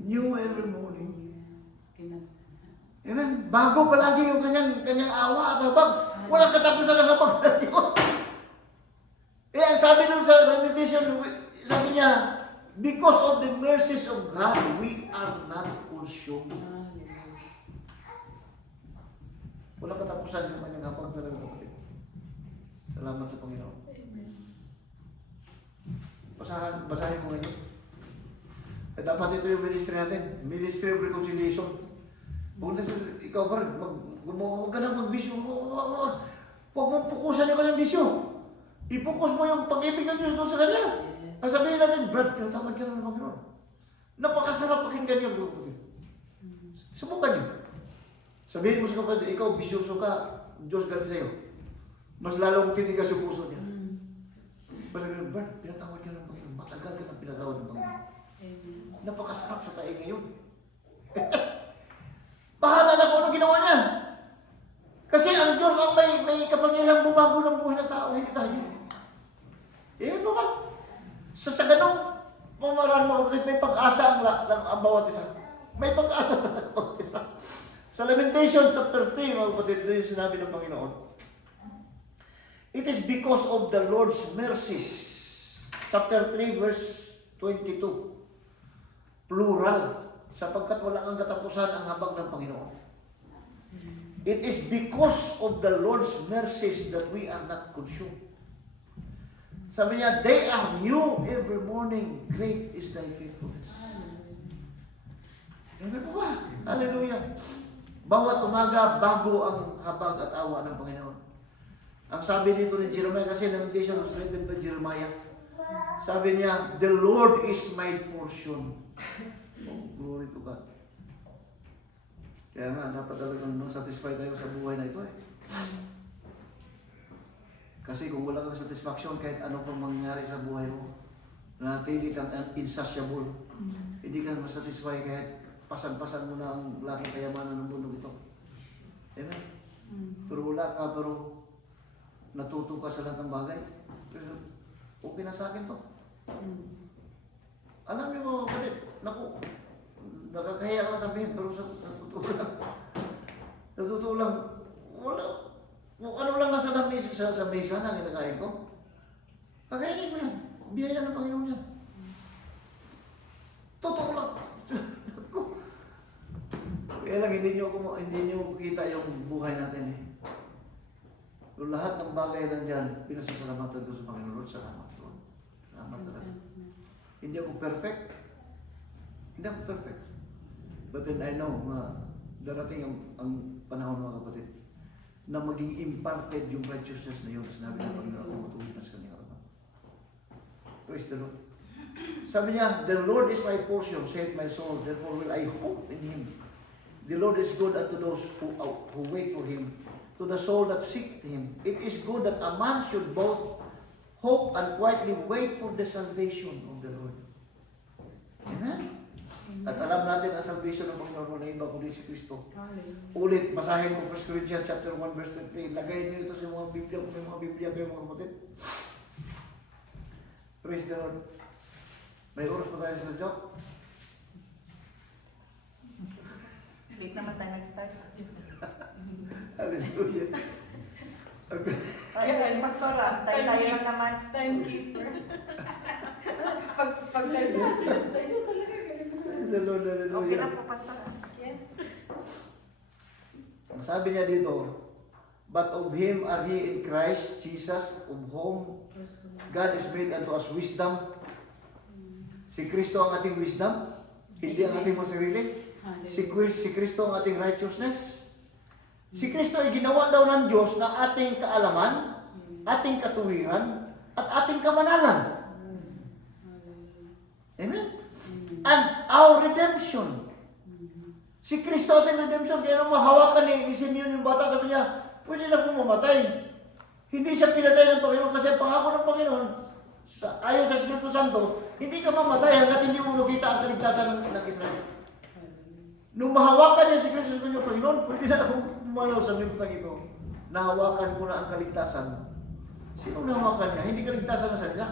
New every morning. Amen. Bago palagi yung kanyang awa at habag. Walang katapusan ng habag ng Diyos. Eh, sabi nun sa meditation, sabi niya, because of the mercies of God, we are not consumed. Walang katapusan yung kanyang habag talaga, kapatid. Salamat sa Panginoon. Basahin mo ngayon. Eh, dapat ito yung ministry natin. Ministry of Reconciliation. Huwag na ikaw ba rin, huwag ka na mag-bisyo. Huwag mong pukusan yung kanyang bisyo. I-focus mo yung pag-ibig ng Diyos doon sa kanya. Ang sabihin natin, Brad, pinatawad ka na ng Panginoon. Napakasarap pakinggan yung kapatid. Subukan niyo. Sabihin mo sa kapatid, ikaw bisyoso ka, Diyos galing sa'yo. Mas lalong titigas yung puso niya. Sabihin, Brad, pinatawad ka ng Panginoon. Matagal ka na pinatawad ng Panginoon. Napakasarap sa tayo ngayon. Bahala na kung ano ginawa niya. Kasi ang Diyos ang may kapangyarihan bumago ng buhay ng tao, hindi tayo. Mo ba? Sa ganong pamaraan mo, kapatid, may pag-asa ang bawat isa. May pag-asa ang bawat isa. Sa Lamentation chapter 3, mga kapatid, ito yung sinabi ng Panginoon. It is because of the Lord's mercies. Chapter 3, verse 22. Plural. Sapagkat wala kang katapusan ang habag ng Panginoon. It is because of the Lord's mercies that we are not consumed. Sabi niya, they are new every morning. Great is thy faithfulness. Ano po ba? Hallelujah. Bawat umaga, bago ang habag at awa ng Panginoon. Ang sabi dito ni Jeremiah, kasi Lamentation was written by Jeremiah. Sabi niya, the Lord is my portion. Oh, glory to God. Kaya nga, dapat talagang satisfy tayo sa buhay na ito eh. Kasi kung wala kang satisfaction, kahit ano pang mangyari sa buhay mo, natili kang insatiable. Hindi ka masatisfy kahit pasan-pasan mo na ang laking kayamanan ng mundo ito. Amen? Pero wala ka, pero natuto ka sa lahat ng bagay. Pero okay na sa akin to. Alam niyo mga kapatid, naku, nakakahiya ka sabihin, pero sa totoo lang, wala, kung ano lang nasa sa mesa na kinakain ko, kakainin ko yan. Biyaya ng Panginoon yan. Totoo lang. Kaya lang, hindi niyo makita yung buhay natin eh. So, lahat ng bagay lang dyan, pinasasalamatan ko sa Panginoon. Lord, salamat Lord. Salamat talaga. Hindi ako perfect. Hindi ako perfect. But then I know na darating ang panahon mga kapatid na maging imparted yung righteousness na yun. Sinabi ng Panginoon, ako matuloy na sa kanyang harapan. Praise the Lord. Sabi niya, the Lord is my portion, saith my soul, therefore will I hope in Him. The Lord is good unto those who wait for Him, to the soul that seek Him. It is good that a man should both hope and quietly wait for the salvation of the Lord. Amen? At alam natin ang salvation ng Panginoon na iba kundi si Kristo. Ulit, basahin ko 1 Corinthians chapter 1 verse 13. Lagay niyo ito sa mga Biblia, kung may mga Biblia kayo mga kapatid. Praise the Lord. May oras pa tayo sa joke? Late naman tayo nag-start. Hallelujah. Okay. Ay, pastor, tayo lang naman. Timekeeper. Pag tayo Praise the Lord, hallelujah. okay lang po, pastor. Yeah. Ang sabi niya dito, but of Him are ye in Christ Jesus, of whom God is made unto us wisdom. Si Kristo ang ating wisdom, hindi ang ating mga sarili. Si Kristo ang ating righteousness. Si Kristo ay ginawa daw ng Diyos na ating kaalaman, ating katuwiran, at ating kamanalan. Amen? And our redemption. Si Kristo ating redemption. Kaya nung mahawakan ni Simeon yung bata, sabi niya, pwede na pong mamatay. Hindi siya pinatay ng Panginoon kasi ang pangako ng Panginoon, ayon sa Espiritu Santo, hindi ka mamatay hanggat hindi mo nakita ang kaligtasan ng Israel. Nung mahawakan niya si Kristo, sabi niya, Panginoon, pwede na akong umalaw sa limitang ito. Nahawakan ko na ang kaligtasan. Sino nahawakan niya? Hindi kaligtasan na salga,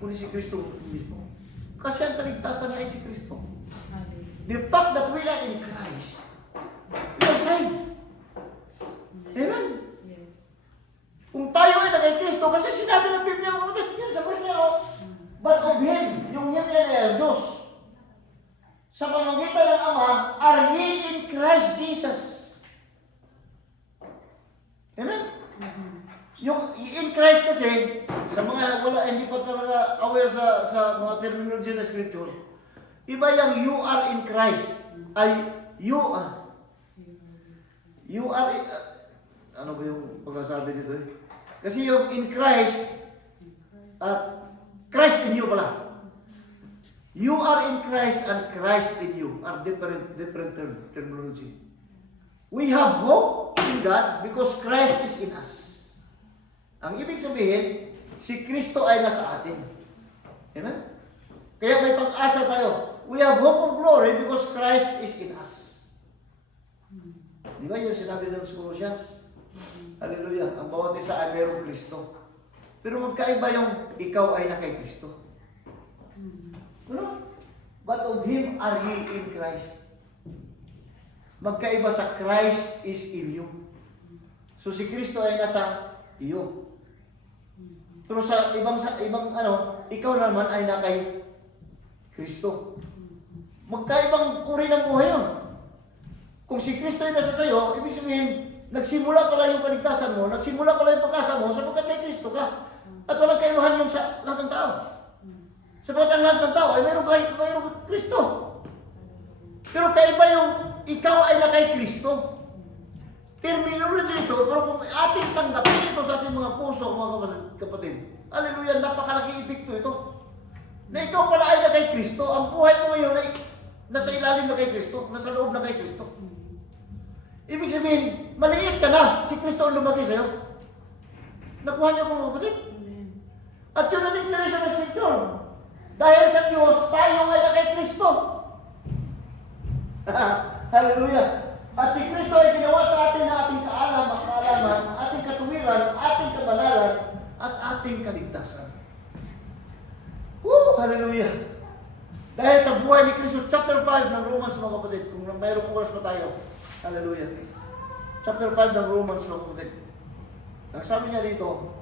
kundi si Kristo mismo. Kasi ang kaligtasan na ay si Kristo. The fact that we are in Christ, we are saved. Amen? Kung tayo ay nagay Kristo, kasi sinabi ng Biblia, yan sa verse niya, but of Him, yung Him yan ay Diyos. Sa pamamagitan ng Ama, are ye in Christ Jesus. Amen? Yung in Christ kasi, sa mga wala, hindi pa talaga aware sa mga terminology ng Scripture, iba yung you are in Christ, ay you are. You are, ano ba yung pagkasabi dito eh? Kasi yung in Christ, at Christ in you pala. You are in Christ and Christ in you are different terminology. We have hope in God because Christ is in us. Ang ibig sabihin, si Kristo ay nasa atin. Amen? Kaya may pag-asa tayo. We have hope of glory because Christ is in us. Di ba yung sinabi ng Colossians? Hallelujah. Ang bawat isa ay mayroong Kristo. Pero magkaiba yung ikaw ay na kay Kristo. Ano? But of Him are ye in Christ. Magkaiba sa Christ is in you. So si Kristo ay nasa iyo. Pero sa ibang ikaw naman ay na kay Kristo. Magkaibang uri ng buhay yun. Kung si Kristo ay nasa sayo, ibig sabihin, nagsimula pala yung kaligtasan mo, nagsimula pala yung pagkasa mo, sapagkat may Kristo ka. At walang kaibahan yung sa lahat ng tao. Sapagkat ang lahat ng tao ay mayroong Kristo. Pero kaiba yung ikaw ay na kay Kristo. Terminology ito, pero kung ating tanggapin ito sa ating mga puso, mga kapatid, hallelujah, napakalaki epekto ito. Na ikaw pala ay na kay Kristo, ang buhay mo ngayon ay nasa ilalim na kay Kristo, nasa loob na kay Kristo. Ibig sabihin, maliit ka na, si Kristo ang lumaki sa'yo. Nakuha niyo kung mga kapatid. At yun ang declaration ng Scripture. Dahil sa Diyos, tayo ay na kay Kristo. Hallelujah. At si Kristo ay ginawa sa atin na ating kaalaman, ating katuwiran, ating kabanalan, at ating kaligtasan. Woo! Hallelujah. Dahil sa buhay ni Kristo, chapter 5 ng Romans, mga kapatid, kung mayroong oras pa tayo, hallelujah. Chapter 5 ng Romans, mga kapatid. Ang sabi niya dito,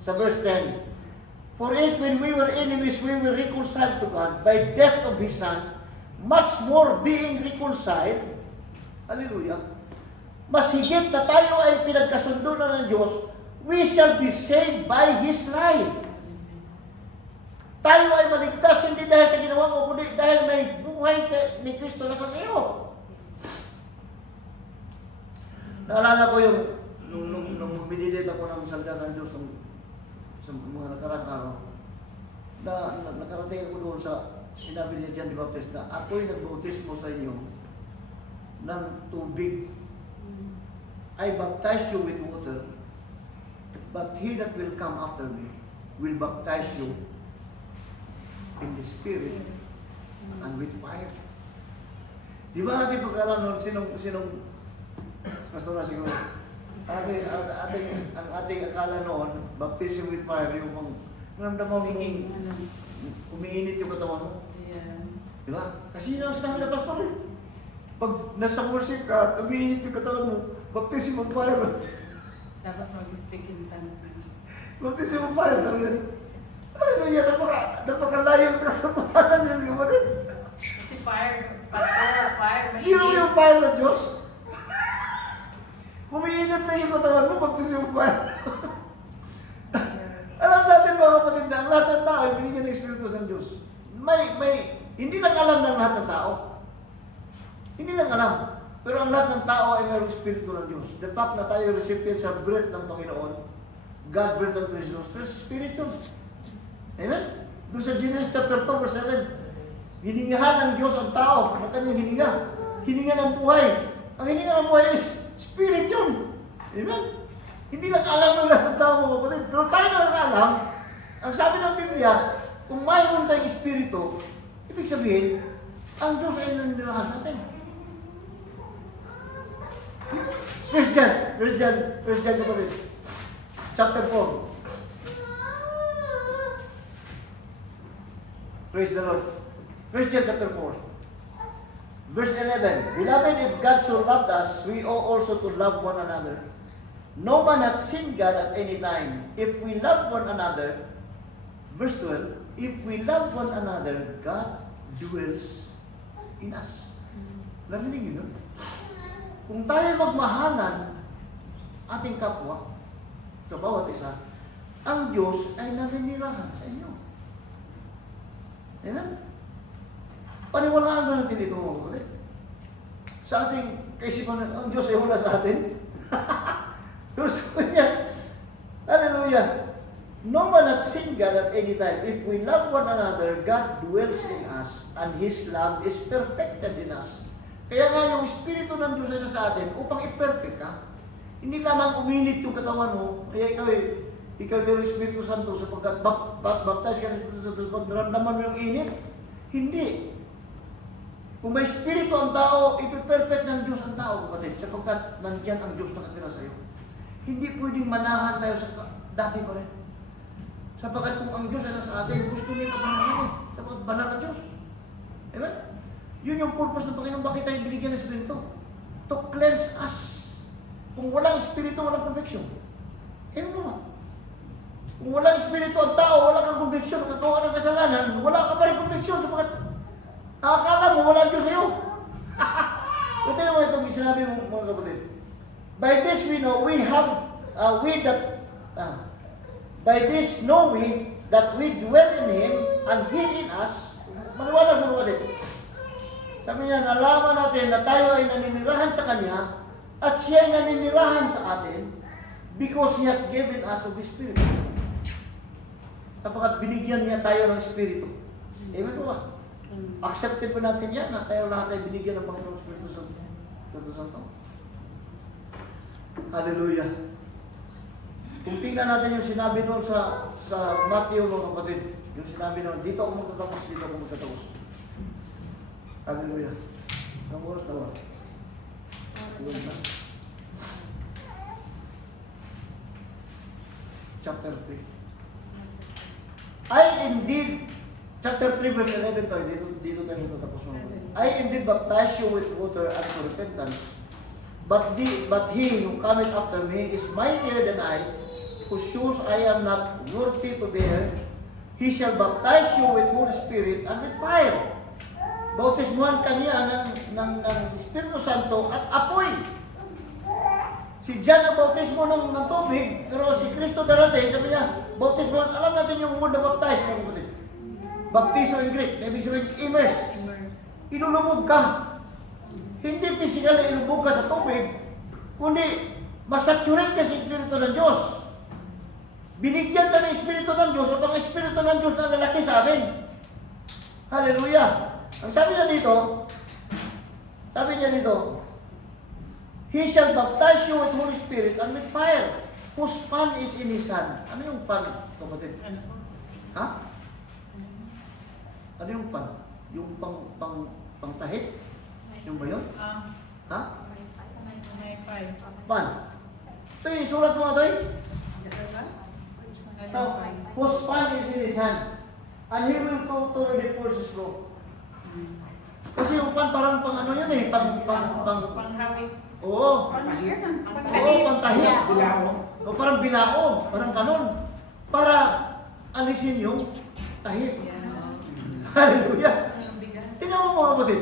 sa verse 10, for if when we were enemies, we were reconciled to God by death of His Son, much more being reconciled, hallelujah, mas higit na tayo ay pinagkasundo na ng Diyos, we shall be saved by His life. Tayo ay maligtas hindi dahil sa ginawa mo, kundi dahil may buhay ni Kristo na sa iyo. Naalala ko yung nung binidate ako ng salita ng Diyos sa mga nakarang araw, na nakarating ako doon sa sinabi ni John the Baptist na ako'y nagbautismo sa inyo ng tubig. I baptize you with water, but He that will come after me will baptize you in the Spirit and with fire. Di ba ating pagkalan nun, sinong pastor na siguro? Ang ating akala noon, baptism with fire, yung Ramdaman mo Speaking, ano, umiinit yung katawan mo. yeah. Di ba? Kasi yun ang sinabi na pastor eh. Pag nasa worship ka, umiinit yung katawan mo, baptism of fire. Tapos mag-speak in tongues. Baptism of fire. Ano yan? Napakalayo sa katapanan yung lumanin. Kasi fire, pastor, fire, Hindi mo mainit. yung fire ng Diyos. Umiinit na yung katawan mo, baptism of fire. Alam natin mga kapatid na ang lahat ng tao ay binigyan ng Espiritu ng Diyos. Hindi lang alam ng lahat ng tao. Hindi lang alam. Pero ang lahat ng tao ay mayroong Espiritu ng Diyos. The fact na tayo recipient sa breath ng Panginoon, God breathed unto His nostrils, Spirit yun. Amen? Doon sa Genesis chapter 2 verse 7, hiningahan ng Diyos ang tao ng kanyang hininga. Hininga ng buhay. Ang hininga ng buhay is Spirit yun. Amen? Hindi lang alam ng lahat ng tao mga kapatid. Pero tayo nakakaalam, ang sabi ng Biblia, kung mayroon tayong Espiritu, ibig sabihin, ang Diyos ay nanirahan sa atin. First John kapatid. Chapter 4. Praise the Lord. First John chapter 4. Verse 11. Beloved, if God so loved us, we ought also to love one another. No man hath seen God at any time. If we love one another, verse 12, if we love one another, God dwells in us. Narinig niyo yun? Kung tayo magmahalan ating kapwa, sa bawat isa, ang Diyos ay naninirahan sa inyo. Amen? Paniwalaan ba natin ito mga kapatid? Sa ating kaisipan, ang Diyos ay wala sa atin. Pero sabi niya, hallelujah, no man hath seen God at any time. If we love one another, God dwells in us, and His love is perfected in us. Kaya nga yung Espiritu ng Diyos ay nasa atin upang i-perfect ka. Hindi lamang uminit yung katawan mo, kaya ikaw yung Espiritu Santo sapagkat baptize ka ng Espiritu Santo, pag naramdaman mo yung init. Hindi. Kung may Espiritu ang tao, ipiperfect ng Diyos ang tao, kapatid, sapagkat nandiyan ang Diyos nakatira sa iyo. Hindi pwedeng manahan tayo sa dati pa rin. Sapagkat kung ang Diyos ay nasa atin, gusto niya kapanahan eh. Sapagkat banal na Diyos. Amen? Yun yung purpose ng Panginoon, bakit tayo binigyan ng Espiritu? To cleanse us. Kung walang Espiritu, walang conviction. Amen mo ba? Kung walang Espiritu ang tao, wala kang conviction, kagawa ng kasalanan, wala ka pa rin conviction sapagkat akala mo wala Diyos sa'yo. Ito yung itong sinabi mo mga kapatid. By this we know by this know we that we dwell in Him and He in us. Maliwanag mga kapatid. Sabi niya, nalaman natin na tayo ay naninirahan sa Kanya at siya ay naninirahan sa atin because He hath given us of His Spirit. Kapag binigyan niya tayo ng Espiritu. Amen po ba? Accepted ba natin yan na tayo lahat ay binigyan ng Panginoong Espiritu Santo? Hallelujah. Kung tingnan natin yung sinabi noon sa Matthew mga kapatid, yung sinabi noon, dito ako magtatapos, dito ako magtatapos. Hallelujah. Tawa. Chapter 3. I indeed, chapter 3 verse 11 tayo, dito tayo magtatapos mga kapatid. I indeed baptize you with water unto repentance, but he who cometh after me is mightier than I, whose shoes I am not worthy to bear. He shall baptize you with Holy Spirit and with fire. Bautismuhan kaniya ng Espiritu Santo at apoy. Si John ang bautismo ng tubig, pero si Kristo darating, sabi niya, bautismuhan, alam natin yung word na baptize, mga kapatid. Baptizo in Greek, ibig sabihin, immerse. Ilulubog ka. Hindi physical na ilubog ka sa tubig, kundi masaturate ka sa Espiritu ng Diyos. Binigyan ka ng Espiritu ng Diyos at ang Espiritu ng Diyos na lalaki sa atin. Hallelujah! Ang sabi niya dito, He shall baptize you with Holy Spirit and with fire, whose fan is in His hand. Ano yung fan, kapatid? Ha? Ano yung fan? Yung pangtahit? Yung ba yun? Ha? Fan. Ito yung sulat mo ito eh. Now, whose fan is in his hand, and he will totally force his flow. Kasi yung fan parang pang ano yan eh, pang Panghawik. oo, pantahi. O parang bilao, parang kanon. Para alisin yung tahip. Hallelujah. Tingnan mo mga kapatid.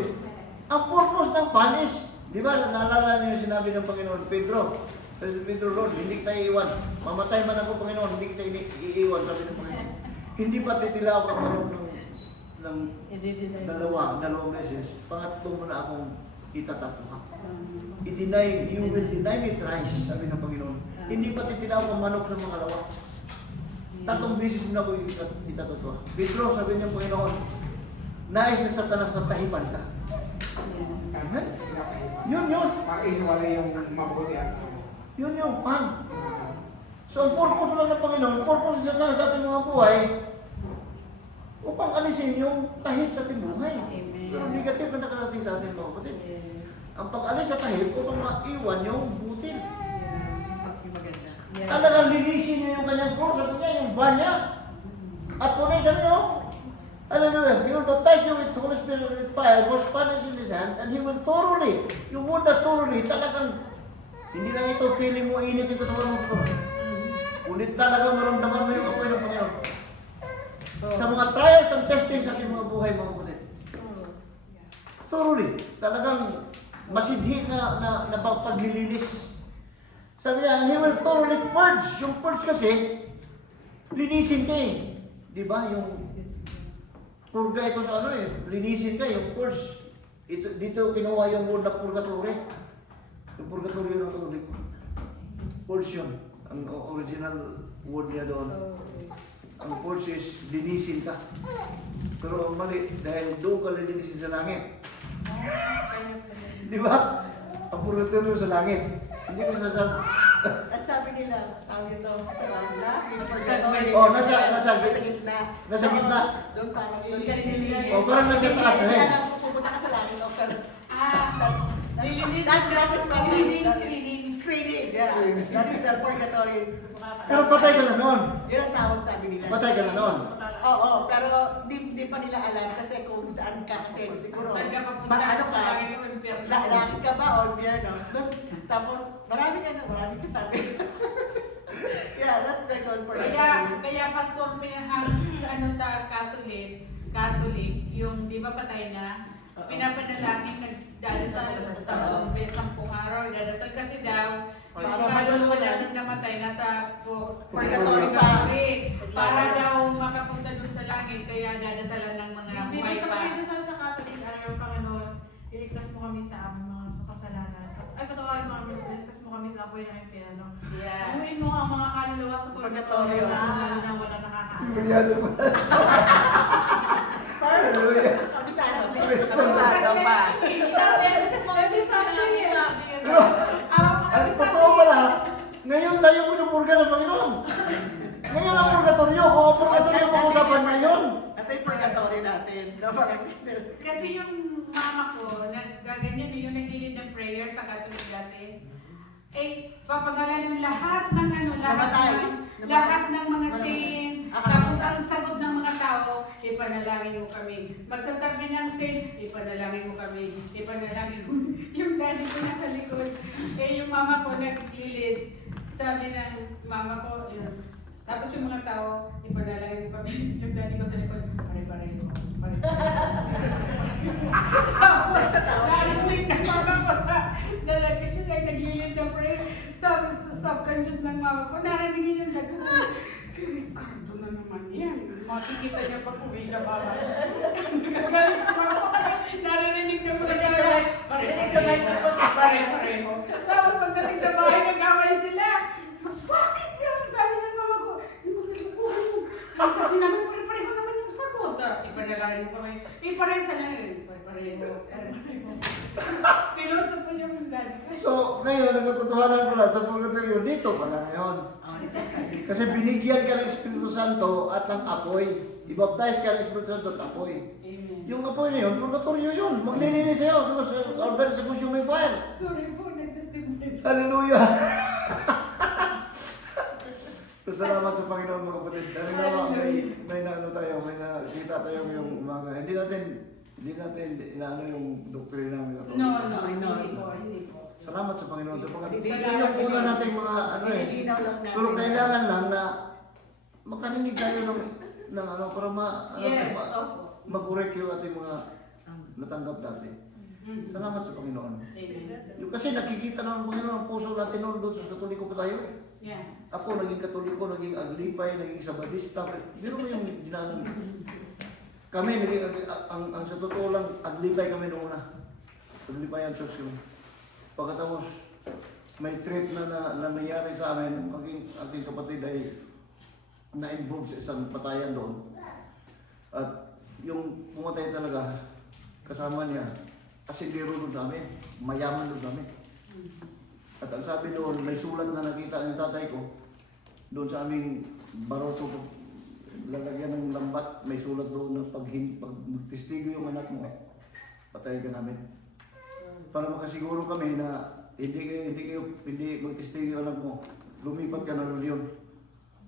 Ang purpose ng fan is, di ba, naalala niyo yung sinabi ng Panginoon, Pedro, Lord, hindi kita iiwan. Mamatay man ako, Panginoon, hindi kita iiwan, sabi ng Panginoon. Hindi pa titilaw ka ng dalawang beses. Pangatlo mo na akong itatatuha. You will deny me thrice, sabi ng Panginoon. Hindi pa titilaw ang manok ng mga lawa. 3 beses mo na ako itatatuha. Pedro, sabi niya Panginoon, nais na Satanas na tahipan ka. Amen? Yun. Yun yung fun. So, ang purpose lang ng Panginoon, purpose niya sa ating mga buhay, upang alisin yung tahip sa ating buhay. Amen. Pero negative na nakarating sa ating mga kapatid. Ang pag-alis sa tahip, upang maiwan yung butil. Talagang linisin niya yung kanyang floor, sabi niya, yung bar niya. At punay sabi niya, hallelujah, He will baptize you with Holy Spirit and with fire, whose fan is in His hand, and He will thoroughly, yung word na thoroughly, talagang, hindi lang ito feeling mo, init yung katawan mo. Ulit talagang maramdaman mo yung apoy ng Panginoon. Sa mga trials and testings sa ating mga buhay, mga kapatid. Thoroughly, talagang masidhi na paglilinis. Sabi niya, and He will thoroughly purge. Yung purge kasi, linisin ka eh. Di ba? Yung purga ito sa ano eh. Linisin ka, yung purge. Dito kinuha yung word na purgatory. Yung purgatory yung Catholic. Purge yun. Ang original word niya doon. Ang purge is linisin ka. Pero ang mali, dahil doon ka lilinisin sa langit. Di ba? Ang purgatory sa langit. Hindi ko sasabi. At sabi nila, tawag ito, nasa gitna. Nasa gitna. Doon parang, doon ka nililinis. Parang nasa taas na rin. Kaya pupunta ka sa langit, pero, Nililinis that is screening. Yeah. That is the purgatory. Pero patay ka na noon. Yun ang tawag sabi nila. Patay ka na noon. Oo, pero di pa nila alam kasi kung saan ka kasi siguro. Saan ka papunta? Ano Sa ka? langit o impyerno? Langit ka ba o impyerno? Tapos marami ka sabi. Yeah, that's the goal for Kaya pastor, sa Catholic, yung di ba patay na, pinapanalangin, nagdadasal sa 10 araw, nagdadasal kasi daw, yung kaluluwa na nung namatay, nasa purgatory pa rin. Para daw makapunta doon sa langit, kaya dadasalan ng mga buhay pa. Pinasal sa Catholic, yung Panginoon, iligtas mo kami sa aming mga kasalanan. Ay, patawarin mo kami, iligtas mo kami sa apoy ng impyerno. Yeah. Anuin mo ang mga kaluluwa sa purgatorio na wala nakakaalam. Kuryado pa. Hallelujah. Kabisado din. Kabisado pa. Ilang beses mo kami sa namin sabi. Ang totoo pala, ngayon tayo pinupurga ng Panginoon. Ngayon ang purgatoryo. Kung ang purgatoryo pag-usapan ngayon. Ito yung purgatory natin. Kasi yung mama ko, nagaganyan yung naglilid ng prayer sa Catholic dati. Papagalan ng lahat ng lahat ng mga saint. Tapos ang sagot ng mga tao, ipanalangin mo kami. Magsasabi ng saint, ipanalangin mo kami. Ipanalangin mo. Yung daddy ko nasa likod. Yung mama ko naglilid. Sabi ng mama ko, yun. Tapos yung mga tao, ipanalangin mo kami. Yung daddy ko sa likod, pare-pare mo. Narinig ng mama ko kasi naglilid ng prayer. Sabi sa subconscious ng mama ko, narinig yung dad ko si Ricardo na naman yan. Makikita niya pag uwi sa bahay. Galing sa mama ko, narinig niya pare-pare mo. Tapos pagdating sa bahay, nag-away sila. Bakit yun? Sabi ng mama ko, kasi namin pare-pareho naman yung sagot. Ipanalangin mo kami. Pareho lang. Pareho. Kilusap po yung daddy ko. So, ngayon, nagkatotohanan pala sa purgatoryo, dito pala ngayon. Kasi binigyan ka ng Espiritu Santo at ang apoy. I-baptize ka ng Espiritu Santo at apoy. Amen. Yung apoy na yun, purgatoryo yun. Maglilinis sa'yo because our God is a consuming fire. Sorry po, nag-testimony. Hallelujah! Salamat sa Panginoon mga kapatid. Dahil naman may naano tayo, may nakita tayo yung mga, hindi natin inaano yung doktrina namin. No, hindi po. Salamat sa Panginoon. Sapagkat hindi Salamat lang sa natin mga ano eh. Ilinaw lang natin. Pero kailangan lang na makarinig tayo ng ano para Yes, opo. mag-correct yung ating mga natanggap dati. Salamat sa Panginoon. Amen. Yung kasi nakikita ng Panginoon ang puso natin noon doon sa Katoliko pa tayo. Yeah. Ako naging Katoliko, naging Aglipay, naging Sabadista. Biro mo yung dinaanan. Kami naging ang sa totoo lang Aglipay kami noon na. Aglipay ang church ko. Pagkatapos may trip na nangyari sa amin, aking kapatid ay na-involve sa isang patayan doon. At yung pumatay talaga, kasama niya, asidero doon sa amin, mayaman doon sa amin. At ang sabi doon, may sulat na nakita ng tatay ko, doon sa aming baroto, lalagyan ng lambat, may sulat doon na pag magtistigo yung anak mo, patay ka namin. Para makasiguro kami na hindi magtistigo yung anak mo, lumipat ka na yun.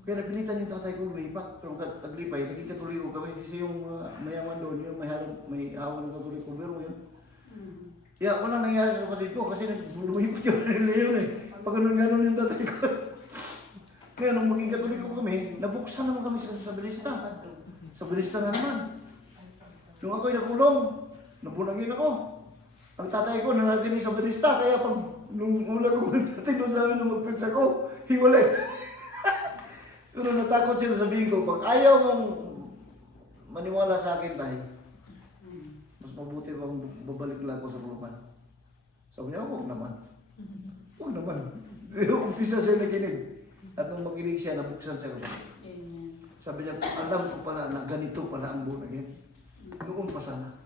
Kaya napilitan yung tatay ko lumipat, pero Aglipay, naging Katoliko kami, kasi yung mayaman doon, yung may hawan ng Katoliko, pero yun. Yeah, walang nangyari sa kapatid ko kasi lumipat yung reliyon eh. Pag ganun yung tatay ko. Ngayon, nung maging Katoliko kami, nabuksan naman kami sa Belista. Sa Belista na naman. Nung ako'y nakulong, nabunagin ako. Ang tatay ko nanatili sa Belista, kaya pag nung una ko natin doon sa amin na mag-preach ako, hiwalay. Pero natakot sila sabihin ko, pag ayaw mong maniwala sa akin tayo, mas mabuti kung babalik lang ako sa bulukan. Sabi niya, huwag naman. Huwag naman. Umpisa siya nakinig. At nung makinig siya, nabuksan siya ko. Amen. Sabi niya, alam ko pala na ganito pala ang bunagin. Noon pa sana.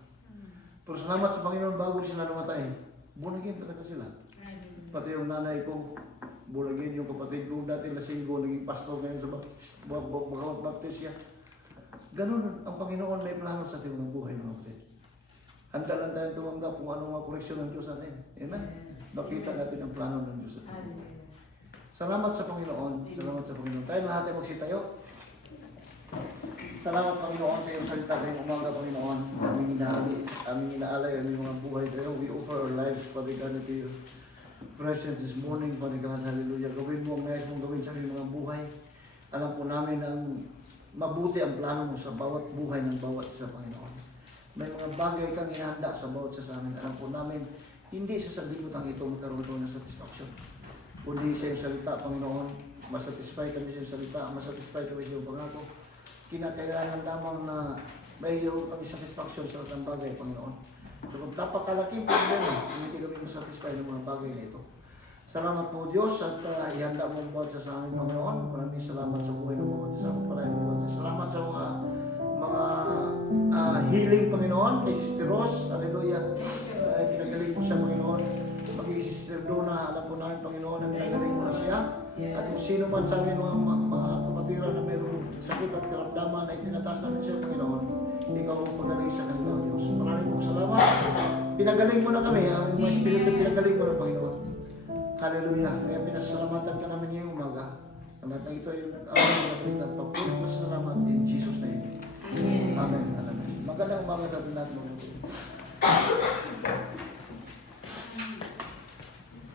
Pero salamat sa Panginoon bago sila namatay. Bunagin talaga sila. Pati yung nanay ko, bunagin yung kapatid ko, dati lasinggo, naging pastor ngayon sa Bawat Baptist siya. Ganun ang Panginoon may plano sa ating buhay mga kapatid. Handa lang tayo tumanggap kung anong mga koreksyon ng Diyos natin. Amen? Makita natin ang plano ng Diyos natin. Salamat sa Panginoon. Salamat sa Panginoon. Tayo lahat ay magsitayo. Salamat Panginoon sa iyong salita ngayong umaga, Panginoon. Aming inaalay ang iyong mga buhay tayo. We offer our lives, Father God, to your presence this morning, Father God. Hallelujah. Gawin mo ang nais mong gawin sa aming mga buhay. Alam po namin ang mabuti ang plano mo sa bawat buhay ng bawat isa, Panginoon. May mga bagay kang inahanda sa bawat isa sa amin. Alam po namin, hindi sa sanlibutan ito magkaroon ito ng satisfaction. Kundi sa iyong salita, Panginoon, masatisfy kami sa iyong salita, masatisfy kami sa iyong pangako. Kinakailangan lamang na may iyong kami satisfaction sa isang bagay, Panginoon. So kung napakalaking problema, hindi kami masatisfy ng mga bagay na ito. Salamat po Diyos at ihanda mo ang bawat isa sa amin, Panginoon. Maraming salamat sa buhay ng bawat isa. Salamat sa mga healing, Panginoon, kay Sister Rose. Hallelujah. Pinagaling mo siya, Panginoon. Magiging Sister Donna, alam po namin, Panginoon, na pinagaling mo na siya. At kung sino man sa amin mga kapatiran na mayroong sakit at karamdaman na itinataas namin siya, Panginoon, ikaw ang pagaling sa kanila, Diyos. Maraming po salamat. Pinagaling mo na kami, ang mga Espiritu pinagaling mo na, Panginoon. Hallelujah. Kaya pinasalamatan ka namin ngayong umaga. Ang lahat ng ito ay aming at pagpulit mo sa salamat in Jesus' name. Amen. Amen. Magandang umaga sa atin lahat mga kapatid.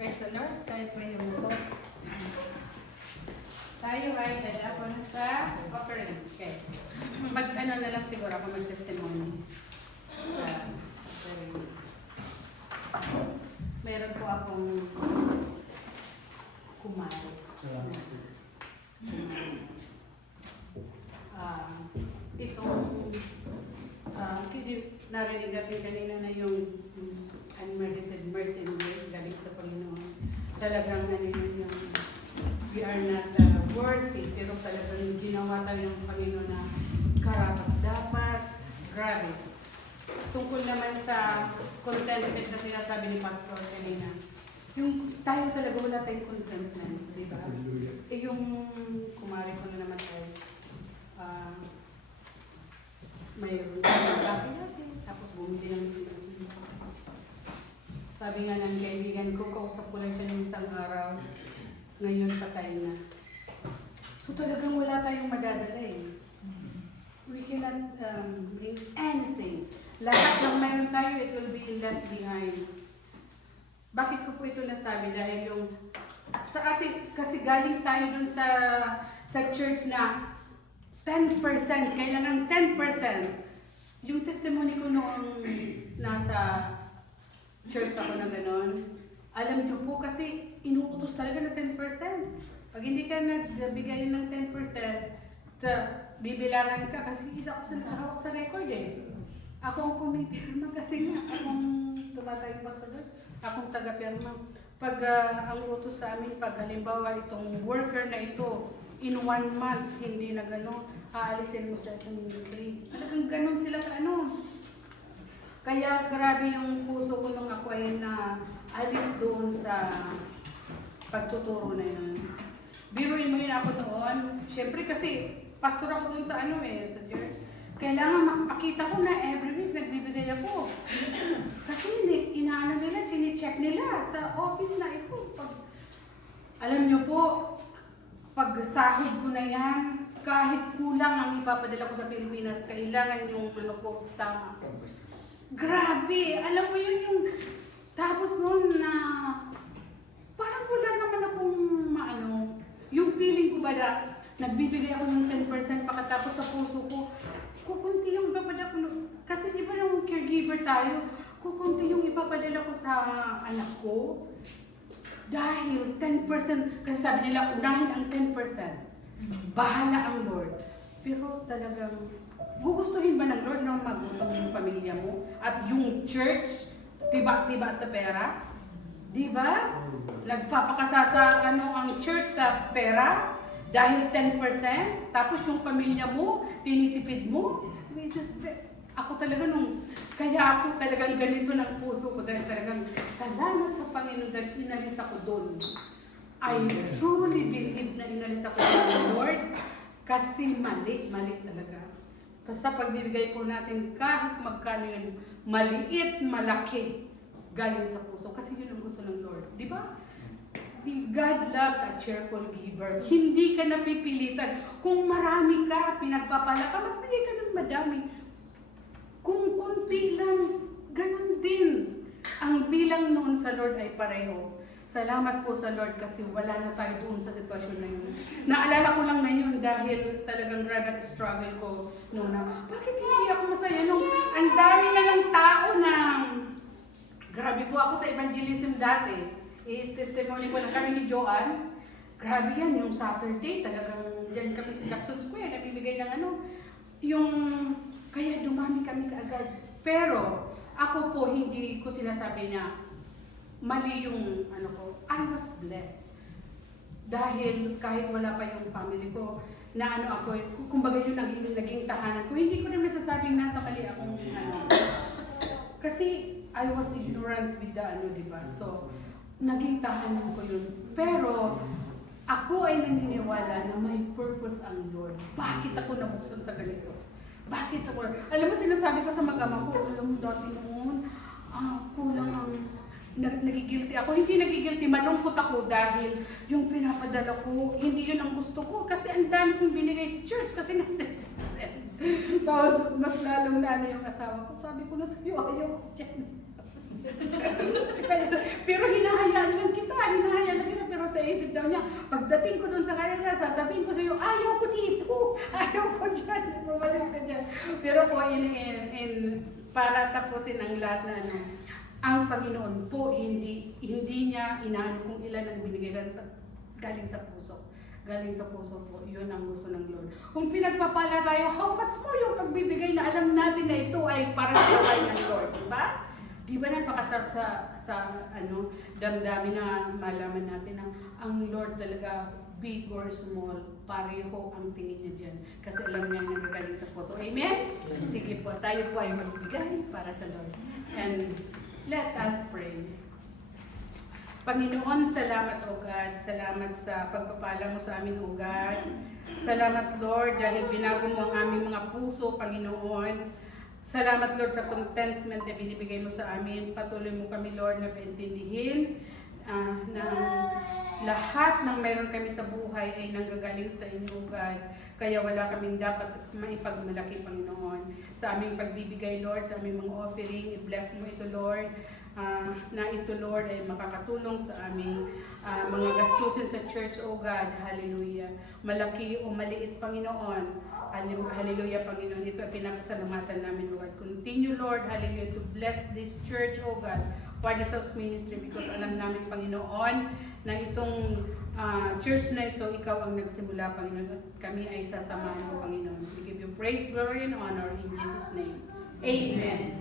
Praise the Lord. Tayo po yung muto. Tayo ay dadapon sa offering. Okay. Mag-ano na lang siguro ako mag-testimony. Sa offering. Meron po akong kumari. Narinig natin kanina na yung unmerited mercy and grace galing sa Panginoon. Talagang yung we are not worthy, pero talagang ginawa tayo ng Panginoon na karapat dapat. Grabe. Tungkol naman sa contentment na sinasabi ni Pastor kanina. Yung tayo talaga wala tayong contentment, di ba? Yung kumari ko na naman tayo. Mayroon sa mga natin, tapos bumili ng sabi nga ng kaibigan ko, kausap ko lang siya ng isang araw, ngayon patay na. So So talagang wala tayong madadala eh. We cannot bring anything. Lahat ng mayroon tayo, it will be left behind. Bakit ko po ito nasabi? Dahil yung sa atin, kasi galing tayo dun sa church na 10%, kailangan 10%. Yung testimony ko noong nasa church ako na gano'n, alam niyo po kasi inuutos talaga na 10%. Pag hindi ka nagbigay ng 10%, bibilangan ka kasi isa ko sa nakahawak sa record eh. Ako ang pumipirma kasi nga akong tumatayong pastor, akong taga-pirma. Pag ang utos sa amin, pag halimbawa itong worker na ito, in 1 month, hindi na gano'n, aalisin mo siya sa ministry. Talagang gano'n sila Kaya grabe yung puso ko nung ako ay na alis doon sa pagtuturo na yun. Biruin mo yun ako doon. Siyempre kasi pastor ako doon sa sa church. Kailangan makapakita ko na every week nagbibigay ako. Kasi inaano nila, chine-check nila sa office na ito. Alam niyo po, pag sahod ko na yan, kahit kulang ang ipapadala ko sa Pilipinas, kailangan yung ko tama. Grabe! Alam mo yun yung... Tapos noon na... Parang wala naman akong yung feeling ko ba na nagbibigay ako ng 10% pagkatapos sa puso ko, kukunti yung ipapadala ko. Kasi di ba yung caregiver tayo, kukunti yung ipapadala ko sa anak ko. Dahil 10%, kasi sabi nila, unahin ang 10%. Bahala ang Lord. Pero talagang, gugustuhin ba ng Lord na magutom yung pamilya mo? At yung church, tiba-tiba sa pera? Di ba? Nagpapakasasa ang church sa pera dahil 10%, tapos yung pamilya mo, tinitipid mo. Ako talaga kaya ako talagang ganito ng puso ko dahil talagang salamat sa Panginoon dahil inalis ako doon. I truly believe na inalis ako doon, Lord, kasi mali talaga. Basta pagbibigay po natin kahit magkano yun, maliit, malaki, galing sa puso. Kasi yun ang gusto ng Lord. Di ba? God loves a cheerful giver. Hindi ka napipilitan. Kung marami ka, pinagpapala ka, magbigay ka ng madami. Kung kunti lang, ganun din. Ang bilang noon sa Lord ay pareho. Salamat po sa Lord kasi wala na tayo doon sa sitwasyon na yun. Naalala ko lang na yun dahil talagang grabe at struggle ko noon na, bakit hindi ako masaya nung ang dami na ng tao na grabe po ako sa evangelism dati. Is testimony ko lang kami ni Joanne. Grabe yan, yung Saturday, talagang dyan kami sa Jackson Square, nabibigay ng yung, kaya dumami kami kaagad. Pero, ako po, hindi ko sinasabi na mali yung ko. I was blessed. Dahil kahit wala pa yung family ko, na ako, kumbaga yung naging tahanan ko, hindi ko rin masasabing nasa mali akong Kasi, I was ignorant with the diba? So, naging tahanan ko yun. Pero, ako ay naniniwala na may purpose ang Lord. Bakit ako nabuksan sa ganito? Bakit ako? Alam mo, sinasabi ko sa mag-ama ko, alam mo dati noon, kulang ang nagigilty ako. Hindi nagigilty, malungkot ako dahil yung pinapadala ko, hindi yun ang gusto ko. Kasi ang dami kong binigay sa church kasi tapos, mas lalong na yung asawa ko. Sabi ko na sa'yo, ayaw ko dyan. Pero hinahayaan lang kita. Pero sa isip daw niya, pagdating ko dun sa kanya, sasabihin ko sa iyo, ayaw ko dito, ayaw ko dyan, bumalis ka dyan. Pero po, para tapusin ang lahat na ang Panginoon po, hindi niya inaano kung ilan ang binigay galing sa puso. Galing sa puso po, yun ang gusto ng Lord. Kung pinagpapala tayo, how much more yung pagbibigay na alam natin na ito ay para sa kamay ng Lord, diba? Di ba napakasarap sa damdamin na malaman natin na ang Lord talaga, big or small, pareho ang tingin niya dyan. Kasi alam niya ang nagagaling sa puso. Amen? Sige po, tayo po ay magbigay para sa Lord. And let us pray. Panginoon, salamat o God. Salamat sa pagpapala mo sa amin o God. Salamat Lord dahil binago mo ang aming mga puso, Panginoon. Salamat Lord sa contentment na binibigay mo sa amin. Patuloy mo kami Lord na paintindihin na lahat ng meron kami sa buhay ay nanggagaling sa inyo, God. Kaya wala kaming dapat maipagmalaki, Panginoon. Sa aming pagbibigay, Lord, sa aming mga offering, i-bless mo ito, Lord. Na ito, Lord, ay makakatulong sa aming mga gastusin sa church, O God. Hallelujah. Malaki o maliit, Panginoon. Hallelujah, Panginoon. Ito ay pinapasalamatan namin, Lord. Continue, Lord, hallelujah, to bless this church, O God, Partners House Ministry, because alam namin, Panginoon, na itong church na ito, ikaw ang nagsimula, Panginoon, at kami ay sasamahan mo, Panginoon. We give you praise, glory, and honor in Jesus' name. Amen.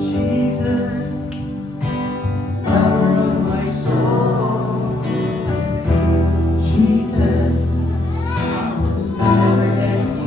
Jesus, lover of my soul. Jesus, I will never let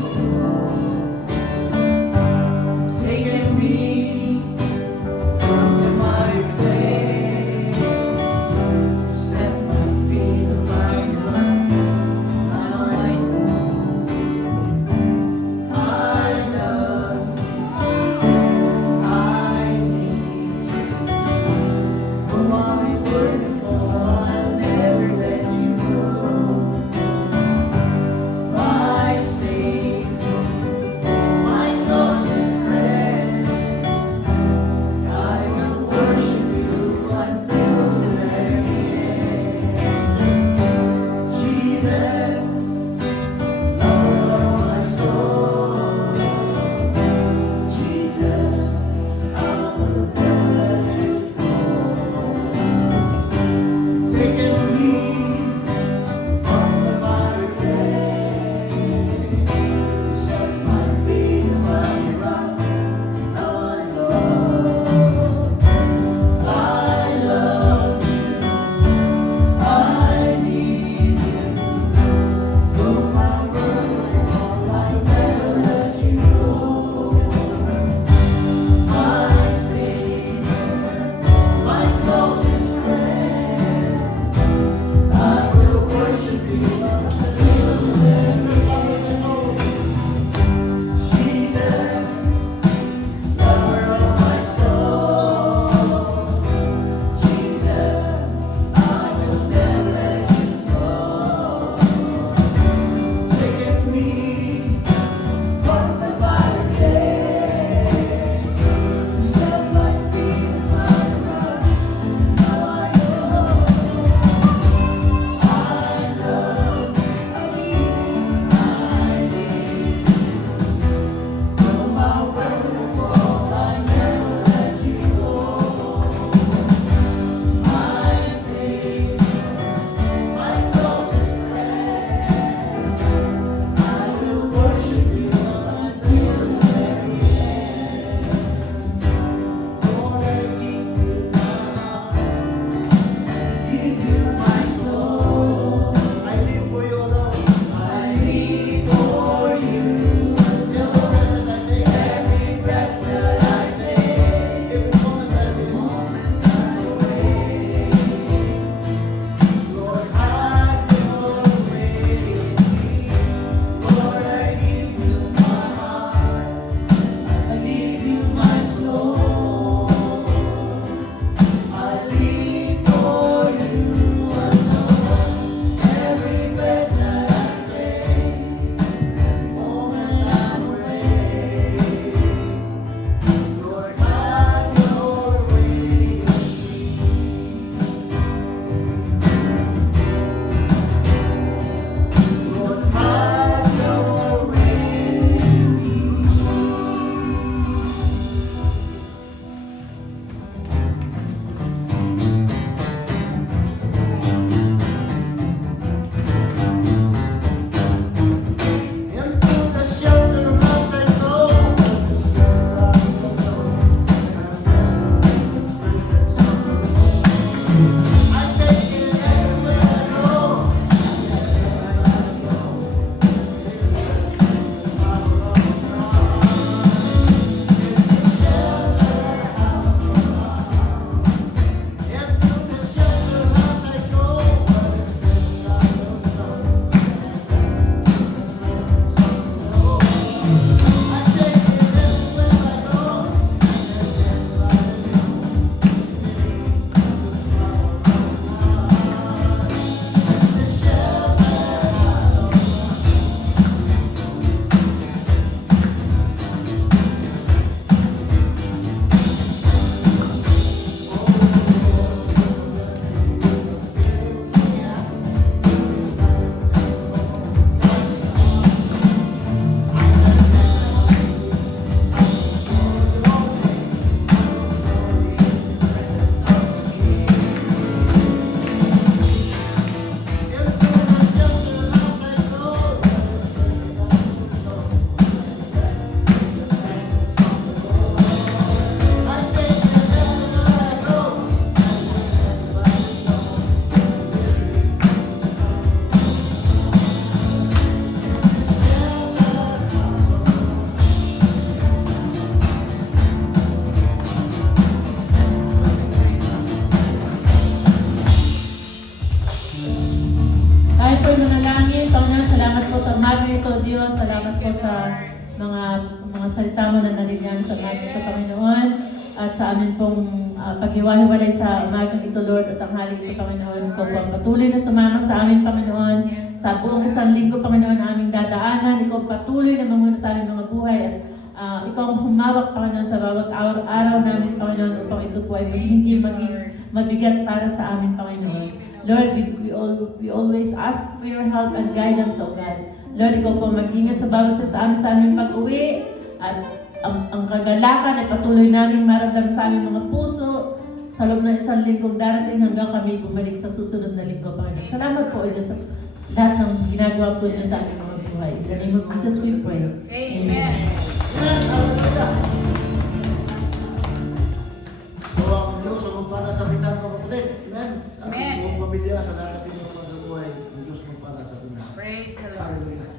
Diyos. Salamat po sa mga salita mo na narinig namin sa umaga ito, Panginoon. At sa amin pong paghiwa-hiwalay sa umagang ito, Lord, at ang hali ito, Panginoon. Ikaw po ang patuloy na sumama sa amin, Panginoon. Sa buong isang linggo, Panginoon, na aming dadaanan. Ikaw patuloy na mamuna sa aming mga buhay. At ikaw ang humawak, Panginoon, sa bawat araw namin, Panginoon, upang ito po ay hindi maging mabigat para sa amin, Panginoon. Lord, we always ask for your help and guidance, O God. Lord, ikaw po mag-ingat sa bawat sa aming pag-uwi. At ang kagalakan ay patuloy namin maramdaman sa aming mga puso sa loob ng isang linggong darating hanggang kami bumalik sa susunod na linggo, Panginoon. Salamat po, O Diyos, sa lahat ng ginagawa po niyo sa aming mga buhay. In the name of Jesus we pray. Amen. So ang Diyos ang magpala sa atin lahat, mga kapatid. Amen. Ang Amen. buong pamilya sa lahat ng pinupunan sa buhay, ang Diyos magpala sa atin lahat. Praise the Lord. Hallelujah.